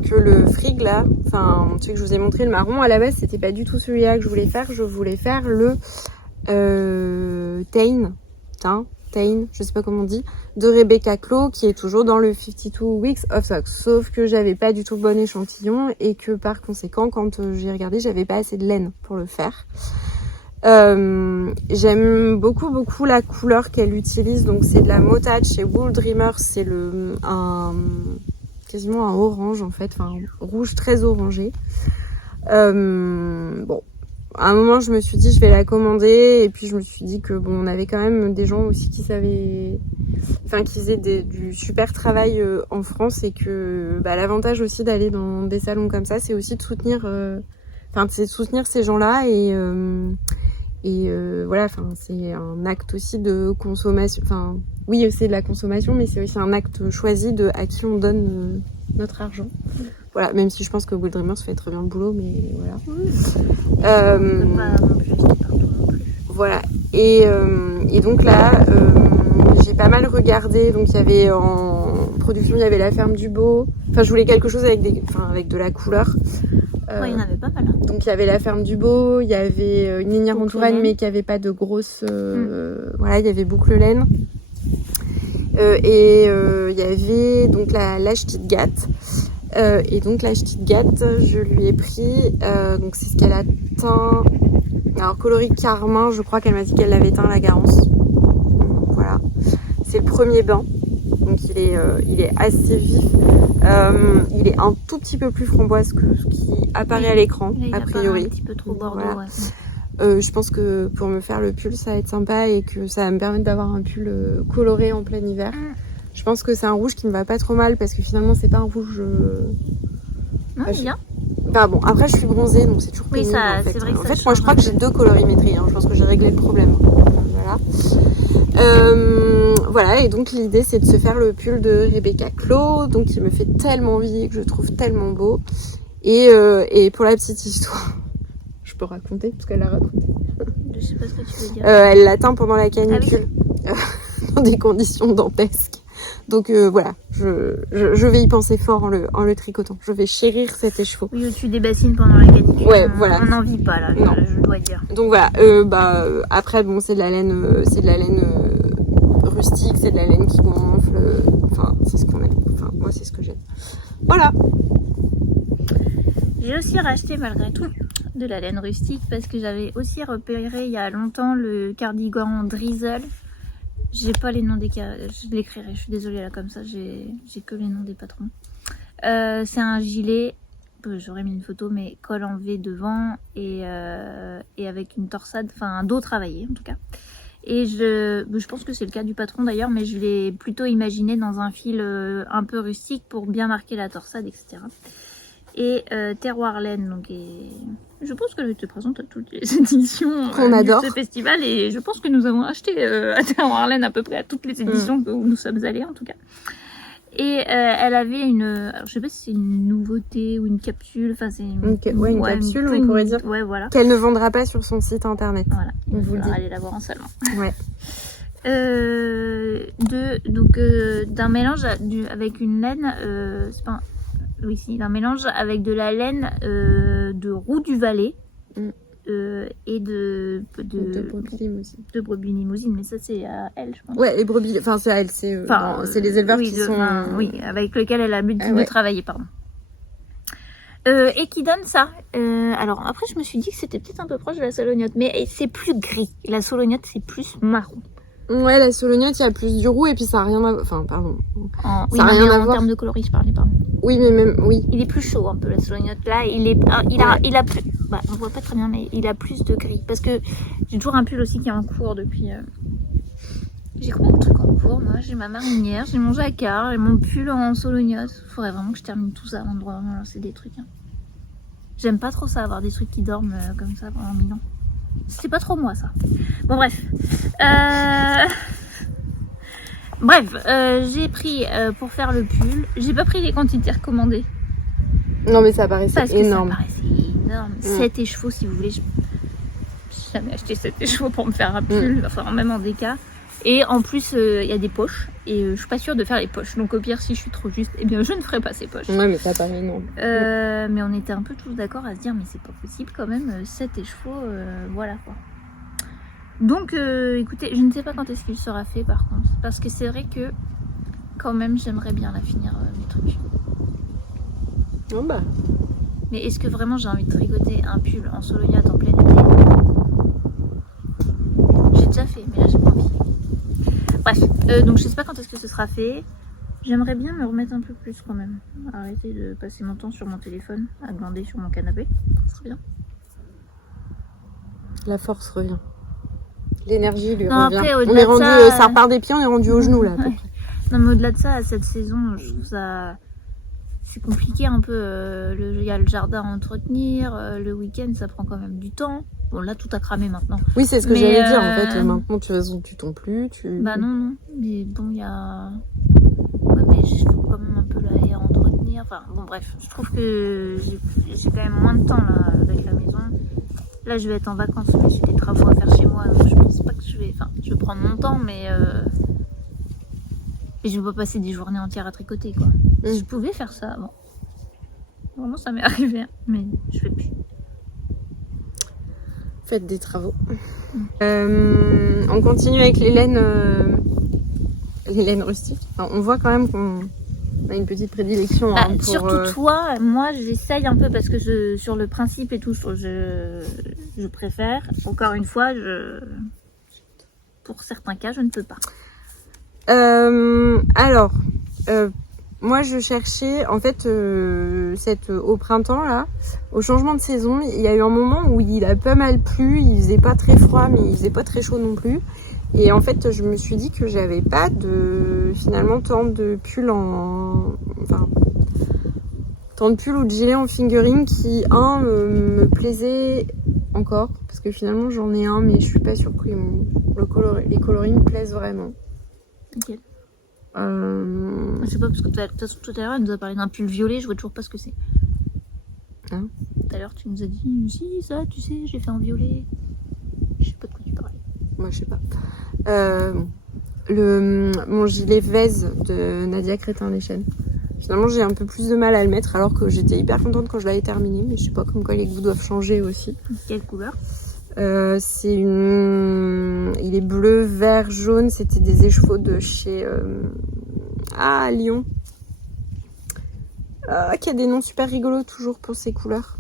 que le frig là, enfin celui que je vous ai montré, le marron, à la base c'était pas du tout celui-là que je voulais faire le Tain, je sais pas comment on dit, de Rebecca Clow, qui est toujours dans le 52 Weeks of Socks, sauf que j'avais pas du tout le bon échantillon et que par conséquent quand j'ai regardé j'avais pas assez de laine pour le faire. J'aime beaucoup la couleur qu'elle utilise, donc c'est de la motade chez Wool Dreamer, c'est quasiment un orange en fait, enfin rouge très orangé. Bon, à un moment je me suis dit je vais la commander, et puis je me suis dit que bon, on avait quand même des gens aussi qui savaient, enfin qui faisaient du super travail en France, et que l'avantage aussi d'aller dans des salons comme ça, c'est aussi de soutenir c'est de soutenir ces gens-là, et voilà, enfin c'est un acte aussi de consommation, enfin oui c'est de la consommation, mais c'est aussi un acte choisi à qui on donne notre argent. Voilà, même si je pense que Wool Dreamers fait très bien le boulot, mais voilà. Voilà, et donc là j'ai pas mal regardé, donc il y avait en production, il y avait la ferme du Beau, enfin je voulais quelque chose avec de la couleur. Ouais, il y en avait pas mal. Hein. Donc il y avait la ferme du Beau, il y avait une linière en Touraine mais qui avait pas de grosses... Voilà, il y avait Boucle Laine. Et il y avait donc la Stuttgart. Et donc la Stuttgart, je lui ai pris, donc c'est ce qu'elle a teint. Alors coloris carmin, je crois qu'elle m'a dit qu'elle l'avait teint la Garance. Voilà, c'est le premier bain, donc il est assez vif. Il est un tout petit peu plus framboise que ce qui apparaît à l'écran, a priori. Un petit peu trop bordeaux, voilà. Ouais. Je pense que pour me faire le pull, ça va être sympa et que ça va me permettre d'avoir un pull coloré en plein hiver. Je pense que c'est un rouge qui me va pas trop mal parce que finalement c'est pas un rouge. Non, c'est bien. Enfin bon, après je suis bronzée donc c'est toujours oui, pénible ça, en fait. C'est vrai que en fait, moi je crois que j'ai 2 colorimétries. Hein. Je pense que j'ai réglé le problème. Voilà. Voilà, et donc l'idée c'est de se faire le pull de Rebecca Clow, donc il me fait tellement envie et que je trouve tellement beau. Et pour la petite histoire, je peux raconter parce qu'elle l'a raconté. Je sais pas ce que tu veux dire. Elle l'atteint pendant la canicule, Ah oui. dans des conditions dantesques. Donc voilà, je vais y penser fort en le tricotant. Je vais chérir cet écheveau. Oui, au-dessus des bassines pendant la canicule. Ouais, voilà. On n'en vit pas là, je dois dire. Donc voilà, après bon, c'est de la laine, rustique, c'est de la laine qui gonfle. Enfin, c'est ce qu'on aime. Enfin, moi, c'est ce que j'aime. Voilà. J'ai aussi racheté malgré tout de la laine rustique parce que j'avais aussi repéré il y a longtemps le cardigan Drizzle. J'ai pas les noms des je l'écrirai, je suis désolée là comme ça, j'ai que les noms des patrons. C'est un gilet, j'aurais mis une photo, mais col en V devant et avec une torsade, enfin un dos travaillé en tout cas. Et je pense que c'est le cas du patron d'ailleurs, mais je l'ai plutôt imaginé dans un fil un peu rustique pour bien marquer la torsade, etc. Et Terroir Laine, donc je pense que je te présente à toutes les éditions de ce festival et je pense que nous avons acheté à Terroir Laine à peu près à toutes les éditions où nous sommes allés en tout cas. Et elle avait alors, je sais pas si c'est une nouveauté ou une capsule, enfin c'est une capsule on pourrait dire, voilà. Qu'elle ne vendra pas sur son site internet. Voilà, on vous le dit. Aller la voir en salon. Ouais. D'un mélange avec une laine, c'est pas oui, si, d'un mélange avec de la laine de roux du Valais et de brebis limousine. De brebis limousine, mais ça c'est à elle, je pense. Ouais, les brebis, enfin c'est à elle, c'est les éleveurs qui sont. Oui, avec lesquels elle a l'habitude de travailler, pardon. Et qui donne ça. Alors après, je me suis dit que c'était peut-être un peu proche de la solognotte, mais c'est plus gris. La solognotte, c'est plus marron. Ouais, la solognotte, il y a plus du roux et puis ça a rien à voir. Enfin, pardon. Ça a rien à voir. En termes de coloris, je parlais pas. Oui, mais même, oui. Il est plus chaud un peu la solognotte. Là, il a plus. Bah, on voit pas très bien, mais il a plus de gris. Parce que j'ai toujours un pull aussi qui est en cours depuis. J'ai combien de trucs en cours, moi? J'ai ma marinière, j'ai mon jacquard, j'ai mon pull en solognotte. Faudrait vraiment que je termine tout ça avant de vraiment lancer des trucs. Hein. J'aime pas trop ça, avoir des trucs qui dorment comme ça pendant 1000 ans. C'était pas trop moi ça. Bon bref. J'ai pris pour faire le pull. J'ai pas pris les quantités recommandées. Non mais ça paraissait énorme. Ça paraissait énorme. 7 écheveaux si vous voulez. J'ai jamais acheté 7 écheveaux pour me faire un pull, enfin même en déca. Et en plus il y a des poches et je suis pas sûre de faire les poches. Donc au pire si je suis trop juste, eh bien je ne ferai pas ces poches. Ouais mais ça paraît énorme. Mais on était un peu tous d'accord à se dire mais c'est pas possible quand même 7 écheveaux, voilà quoi. Donc écoutez, je ne sais pas quand est-ce qu'il sera fait par contre. Parce que c'est vrai que quand même j'aimerais bien la finir mes trucs. Oh bah. Mais est-ce que vraiment j'ai envie de tricoter un pull en solognotte en plein été? J'ai déjà fait mais là j'ai pas envie. Bref, donc je sais pas quand est-ce que ce sera fait. J'aimerais bien me remettre un peu plus quand même. Arrêter de passer mon temps sur mon téléphone, à glander sur mon canapé. Ça serait bien. La force revient. L'énergie lui non, revient. Après, on est rendu, ça repart des pieds, on est rendu aux genoux là. Ouais. Non mais au-delà de ça, cette saison, je trouve ça... C'est compliqué un peu. Il y a le jardin à entretenir, le week-end ça prend quand même du temps. Bon là tout a cramé maintenant. Oui c'est ce que j'allais dire en fait. Maintenant tu tombes plus. Bah non. Mais bon il y a... Ouais mais il faut quand même un peu la haie à entretenir. Enfin bon bref, je trouve que j'ai quand même moins de temps là avec la maison. Là je vais être en vacances, mais j'ai des travaux à faire chez moi. Donc je pense pas que je vais... Enfin je vais prendre mon temps mais... Et je vais pas passer des journées entières à tricoter quoi. Si je pouvais faire ça, bon. Vraiment, ça m'est arrivé, hein, mais je fais plus. Faites des travaux. On continue avec les laines rustiques. Enfin, on voit quand même qu'on a une petite prédilection hein, pour... Surtout toi, moi j'essaye un peu parce que sur le principe et tout, je préfère. Encore une fois, pour certains cas, je ne peux pas. Moi je cherchais en fait au printemps là, au changement de saison, il y a eu un moment où il a pas mal plu, il faisait pas très froid mais il faisait pas très chaud non plus. Et en fait je me suis dit que j'avais pas finalement tant de pulls ou de gilets en fingering qui me plaisait encore parce que finalement j'en ai un mais je suis pas sûre que les coloris me plaisent vraiment. Ok. Je sais pas parce que de toute façon tout à l'heure elle nous a parlé d'un pull violet, je vois toujours pas ce que c'est. Hein? Tout à l'heure tu nous as dit si ça tu sais j'ai fait en violet. Je sais pas de quoi tu parlais. Moi je sais pas. Mon gilet Vez de Nadia Crétin-Lechen. Finalement j'ai un peu plus de mal à le mettre alors que j'étais hyper contente quand je l'avais terminé, mais je sais pas comme quoi les goûts doivent changer aussi. Quelle couleur? Il est bleu, vert, jaune. C'était des écheveaux de chez Lyon. Qui a des noms super rigolos toujours pour ces couleurs.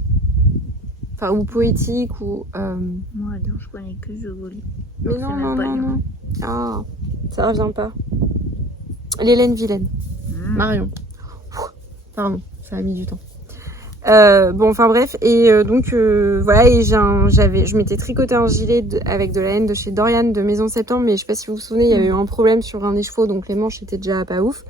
Enfin, ou poétiques ou. Moi, Lyon, je connais que Jovoli. Mais non. Ah, ça revient pas. L'Hélène Vilaine. Marion. Pardon, ça a mis du temps. Bref, et voilà, et je m'étais tricoté un gilet avec de la laine de chez Dorian de Maison Septembre, mais je sais pas si vous vous souvenez, il y avait eu un problème sur un écheveau, donc les manches étaient déjà pas ouf.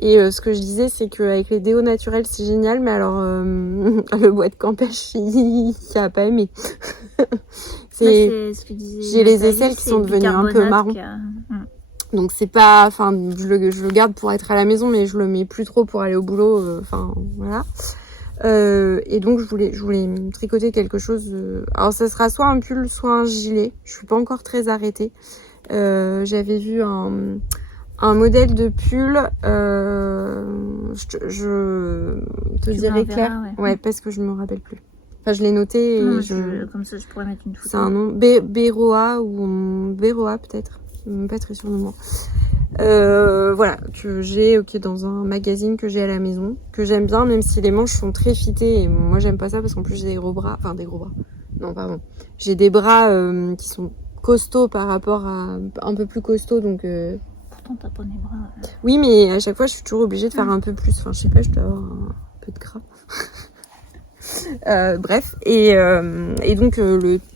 Et ce que je disais, c'est qu'avec les déos naturels, c'est génial, mais alors le bois de campèche, il a pas aimé. C'est ce que disait j'ai les aisselles qui sont devenues un peu marron. Donc c'est pas, enfin, je le garde pour être à la maison, mais je le mets plus trop pour aller au boulot, voilà. Et donc je voulais me tricoter quelque chose. Alors ça sera soit un pull, soit un gilet. Je suis pas encore très arrêtée. J'avais vu un modèle de pull. Je te dirai Claire. Ouais, parce que je me rappelle plus. Enfin, je l'ai noté. Et comme ça, je pourrais mettre une photo. C'est un nom Béroa ou Béroa peut-être. Pas très sûr de moi. Voilà, que j'ai dans un magazine que j'ai à la maison, que j'aime bien, même si les manches sont très fitées. Et moi, j'aime pas ça parce qu'en plus, j'ai des gros bras. Enfin, des gros bras. Non, pardon. J'ai des bras qui sont costauds par rapport à un peu plus costauds, donc. Pourtant, t'as pas des bras. Oui, mais à chaque fois, je suis toujours obligée de faire un peu plus. Enfin, je sais pas, je dois avoir un peu de gras. Bref, et donc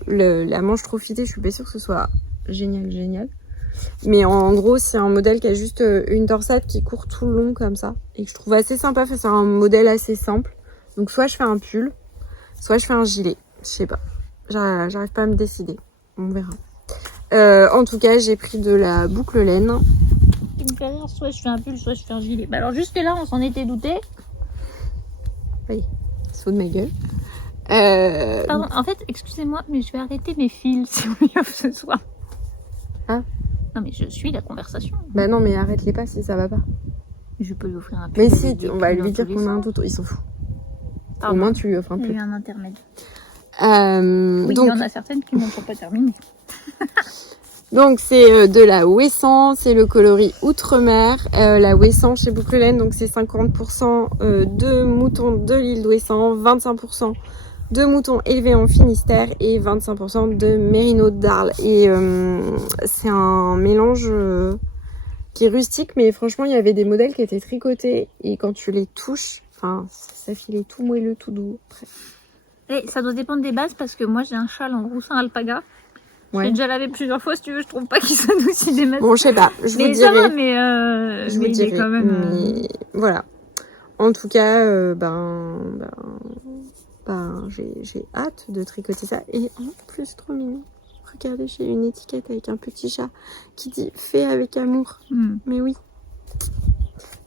la manche trop fitée, je suis pas sûre que ce soit génial. Mais en gros, c'est un modèle qui a juste une torsade qui court tout le long comme ça. Et que je trouve assez sympa. Enfin, c'est un modèle assez simple. Donc soit je fais un pull, soit je fais un gilet. Je sais pas. J'arrive pas à me décider. On verra. En tout cas, j'ai pris de la boucle laine. Qui me fait rire, soit je fais un pull, soit je fais un gilet. Bah alors jusque là, on s'en était douté. Oui, saut de ma gueule. Pardon, en fait, excusez-moi, mais je vais arrêter mes fils si vous voulez ce soir. Ah. Non mais je suis la conversation. Bah non mais arrête-les pas si ça va pas. Je peux lui offrir un pull. Mais si, on va lui dire qu'on a un toutou, il s'en fout. Au moins tu lui offres un pull. Il y a eu un intermède. Oui, donc, il y en a certaines qui n'ont pas terminé. Donc c'est de la Ouessant, c'est le coloris Outre-mer. La Ouessant chez Boucle Laine, donc c'est 50% de moutons de l'île d'Ouessant, 25% de moutons élevés en Finistère et 25% de mérinos d'Arles. Et c'est un mélange qui est rustique, mais franchement il y avait des modèles qui étaient tricotés et quand tu les touches, enfin ça filait tout moelleux, tout doux. Après. Et ça doit dépendre des bases parce que moi j'ai un châle en roussin alpaga. Ouais. J'ai déjà lavé plusieurs fois, si tu veux, je trouve pas qu'il s'adoucit des masses. Bon, je sais pas, je vous dirai. Ça va, mais je vous dirai, quand même, mais voilà. En tout cas, j'ai hâte de tricoter ça. Et en plus, trop mignon. Regardez, j'ai une étiquette avec un petit chat qui dit « fait avec amour ». Mais oui.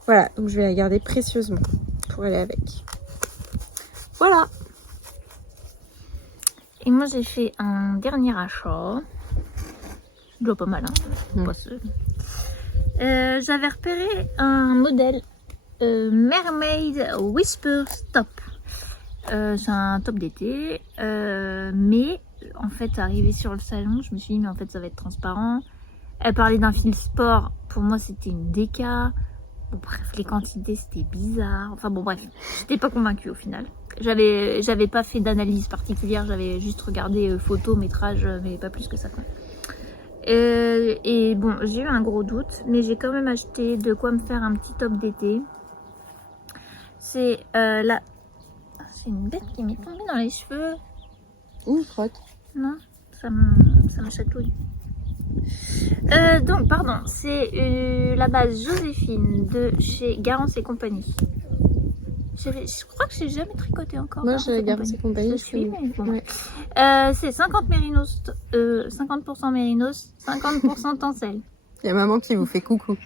Voilà, donc je vais la garder précieusement pour aller avec. Voilà. Et moi j'ai fait un dernier achat. Je dois pas mal, hein. J'avais repéré un modèle Mermaid Whisper Stop. C'est un top d'été. Mais en fait, arrivé sur le salon, je me suis dit, mais en fait, ça va être transparent. Elle parlait d'un fil sport. Pour moi, c'était une déca. Bon, bref, les quantités, c'était bizarre. Enfin bon, bref, j'étais pas convaincue au final. J'avais pas fait d'analyse particulière. J'avais juste regardé photo, métrage, mais pas plus que ça, quoi. Et bon, j'ai eu un gros doute, mais j'ai quand même acheté de quoi me faire un petit top d'été. C'est là. C'est une bête qui m'est tombée dans les cheveux. Ouh, crotte. Non, ça me chatouille. Donc, pardon, c'est la base Joséphine de chez Garance et compagnie. Je crois que j'ai jamais tricoté encore. Moi, j'ai Garance et compagnie. Je suis, mais bon. Ouais. C'est 50 mérinos, 50% mérinos, 50% tencel. Il y a maman qui vous fait coucou.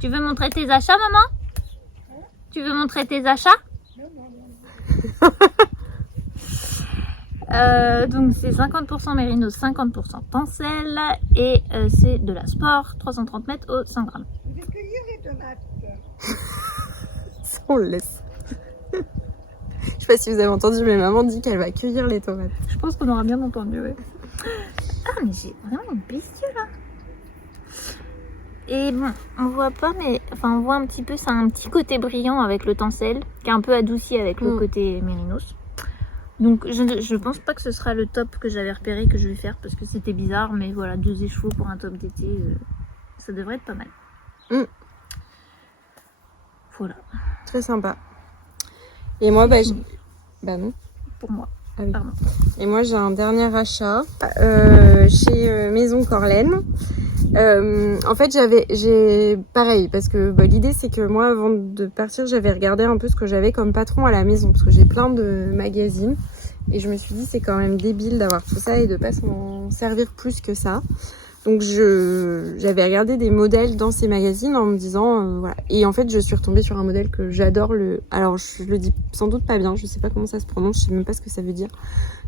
Tu veux montrer tes achats, maman? Tu veux montrer tes achats? Donc c'est 50% mérinos, 50% tencel et c'est de la sport, 330 mètres au 100 grammes. Je vais cueillir les tomates. Ça, on le laisse. Je sais pas si vous avez entendu, mais maman dit qu'elle va cueillir les tomates. Je pense qu'on aura bien entendu, ouais. Ah, mais j'ai vraiment une bestiole là. Et bon, on voit pas, mais enfin on voit un petit peu, ça a un petit côté brillant avec le tencel, qui est un peu adouci avec le côté mérinos. Donc je pense pas que ce sera le top que j'avais repéré que je vais faire parce que c'était bizarre, mais voilà, 2 échevaux pour un top d'été, ça devrait être pas mal. Voilà. Très sympa. Et moi, bah non. Pour moi. Ah oui. Pardon. Et moi, j'ai un dernier achat chez Maison Corlaine. En fait, j'ai pareil parce que l'idée c'est que moi, avant de partir, j'avais regardé un peu ce que j'avais comme patron à la maison parce que j'ai plein de magazines et je me suis dit c'est quand même débile d'avoir tout ça et de pas s'en servir plus que ça. Donc j'avais regardé des modèles dans ces magazines en me disant voilà. Et en fait, je suis retombée sur un modèle que j'adore. Alors je le dis sans doute pas bien, je sais pas comment ça se prononce, je sais même pas ce que ça veut dire.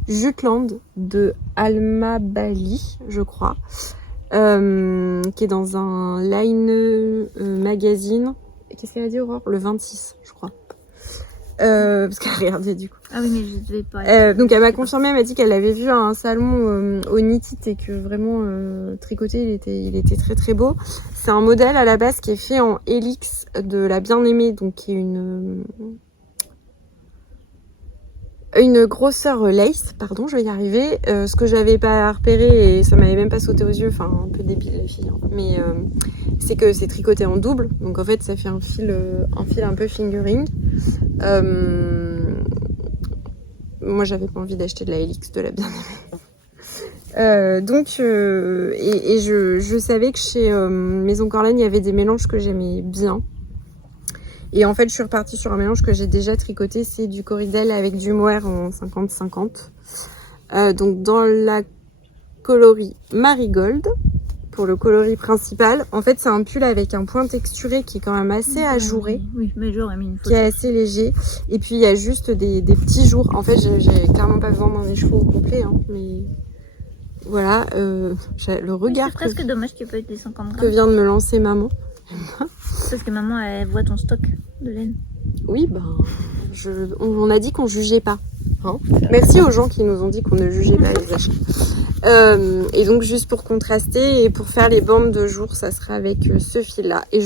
Jutland de Alma Bali, je crois. Qui est dans un Line magazine. Qu'est-ce qu'elle a dit, Aurore? Le 26, je crois. Parce qu'elle a regardé du coup. Ah oui, mais je devais pas. Donc elle m'a confirmé, elle m'a dit qu'elle l'avait vu à un salon au Knit et que vraiment tricoté, il était très très beau. C'est un modèle à la base qui est fait en Helix de la Bien-Aimée, donc qui est une grosseur lace, pardon, je vais y arriver. Ce que j'avais pas repéré et ça m'avait même pas sauté aux yeux, enfin un peu débile la fille, hein. Mais c'est que c'est tricoté en double, donc en fait ça fait un fil un peu fingering. Moi j'avais pas envie d'acheter de la Helix de la Bien-Aimée. Et je savais que chez Maison Corlaine il y avait des mélanges que j'aimais bien. Et en fait, je suis repartie sur un mélange que j'ai déjà tricoté, c'est du Corridel avec du mohair en 50-50. Donc dans la coloris Marigold, pour le coloris principal. En fait, c'est un pull avec un point texturé qui est quand même assez ajouré. Oui, mais j'aurais mis une photo. Qui est assez léger. Et puis, il y a juste des petits jours. En fait, j'ai clairement pas besoin d'un écheveau complet, hein, mais... Voilà, le regard c'est presque dommage qu'il n'y ait pas eu des 50 grammes. que vient de me lancer maman. Parce que maman, elle voit ton stock de laine. Oui, on a dit qu'on jugeait pas. Hein. Merci aux gens qui nous ont dit qu'on ne jugeait pas les achats. Et donc juste pour contraster et pour faire les bandes de jour, ça sera avec ce fil là. Et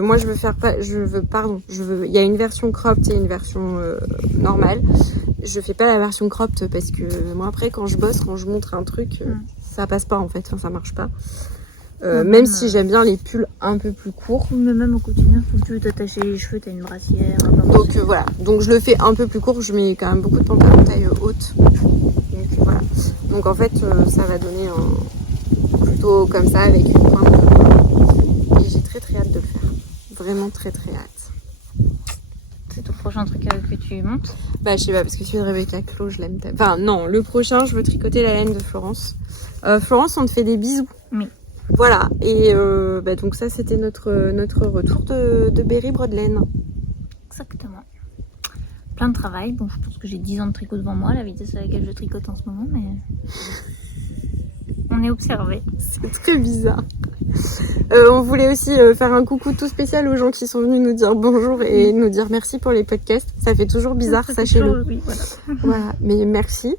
moi je veux faire il y a une version cropped et une version normale. Je fais pas la version cropped parce que moi après quand je bosse, quand je montre un truc, ça passe pas en fait, enfin, ça marche pas. Même si j'aime bien les pulls un peu plus courts. Mais même au quotidien, quand tu veux t'attacher les cheveux, t'as une brassière. Donc voilà, donc je le fais un peu plus court, je mets quand même beaucoup de pantalons taille haute. Donc voilà. Donc en fait, ça va donner plutôt comme ça avec une pointe. Et j'ai très très hâte de le faire. Vraiment très très hâte. C'est ton prochain truc que tu montes? Bah je sais pas, parce que celui de Rebecca Clos, je l'aime. Enfin non, le prochain, je veux tricoter la laine de Florence. Florence, on te fait des bisous. Oui. Voilà, et donc ça c'était notre retour de Berry Brodelaine. Exactement. Plein de travail. Bon, je pense que j'ai 10 ans de tricot devant moi, la vitesse à laquelle je tricote en ce moment, mais on est observé. C'est très bizarre. On voulait aussi faire un coucou tout spécial aux gens qui sont venus nous dire bonjour et nous dire merci pour les podcasts. Ça fait toujours bizarre, sachez-le. Oui, voilà. Voilà, mais merci.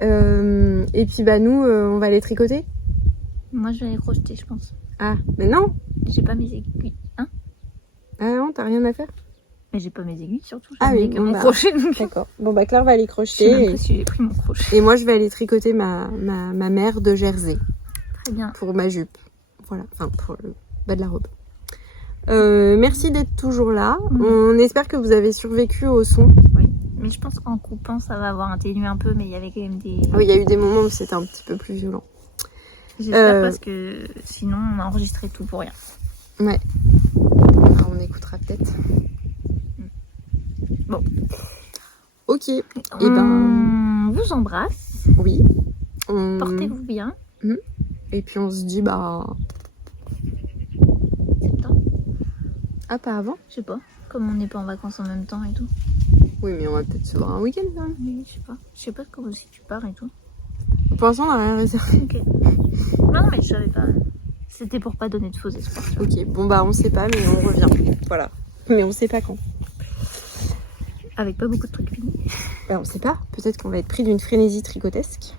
Et puis bah nous, on va les tricoter. Moi, je vais les crocheter, je pense. Ah, mais non. J'ai pas mes aiguilles. Hein? Ah non, t'as rien à faire. Mais j'ai pas mes aiguilles, surtout. Ah oui, que bon, mon bah, crochet. Donc... D'accord. Bon bah Claire va les Je sais crocheter. même pas si j'ai pris mon crochet. Et moi, je vais aller tricoter ma mère de Jersey Très bien. pour ma jupe. Voilà, enfin pour le bas de la robe. Merci d'être toujours là. On espère que vous avez survécu au son. Oui. Mais je pense qu'en coupant, ça va avoir atténué un peu, mais il y avait quand même des... Oui, il y a eu des moments où c'était un petit peu plus violent. J'espère parce que sinon, on a enregistré tout pour rien. Ouais. Alors, on écoutera peut-être. Bon. Ok. Et On vous embrasse. oui. Portez-vous bien. Et puis on se dit bah. Septembre. Ah, pas avant? Je sais pas. Comme on n'est pas en vacances en même temps et tout. Oui, mais on va peut-être se voir un week-end quand même. Oui, je sais pas. Je sais pas comment si tu pars et tout. Pour l'instant, on n'a rien réservé. Ok. Non, mais je savais pas. C'était pour pas donner de faux espoirs. Ok, bon bah on sait pas, mais on revient. Voilà. Mais on sait pas quand. Avec pas beaucoup de trucs finis. Bah on sait pas. Peut-être qu'on va être pris d'une frénésie tricotesque.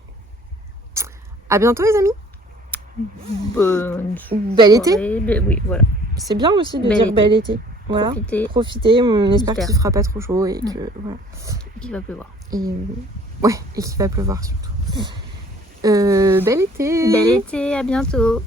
À bientôt les amis. Bonne Bel été. soirée. Oui, voilà. C'est bien aussi de Bel dire été. bel été. Voilà. Profitez. On espère J'espère. qu'il fera pas trop chaud et que voilà. Il va pleuvoir. Et ouais, et qu'il va pleuvoir surtout. Bel été. Bel été, à bientôt.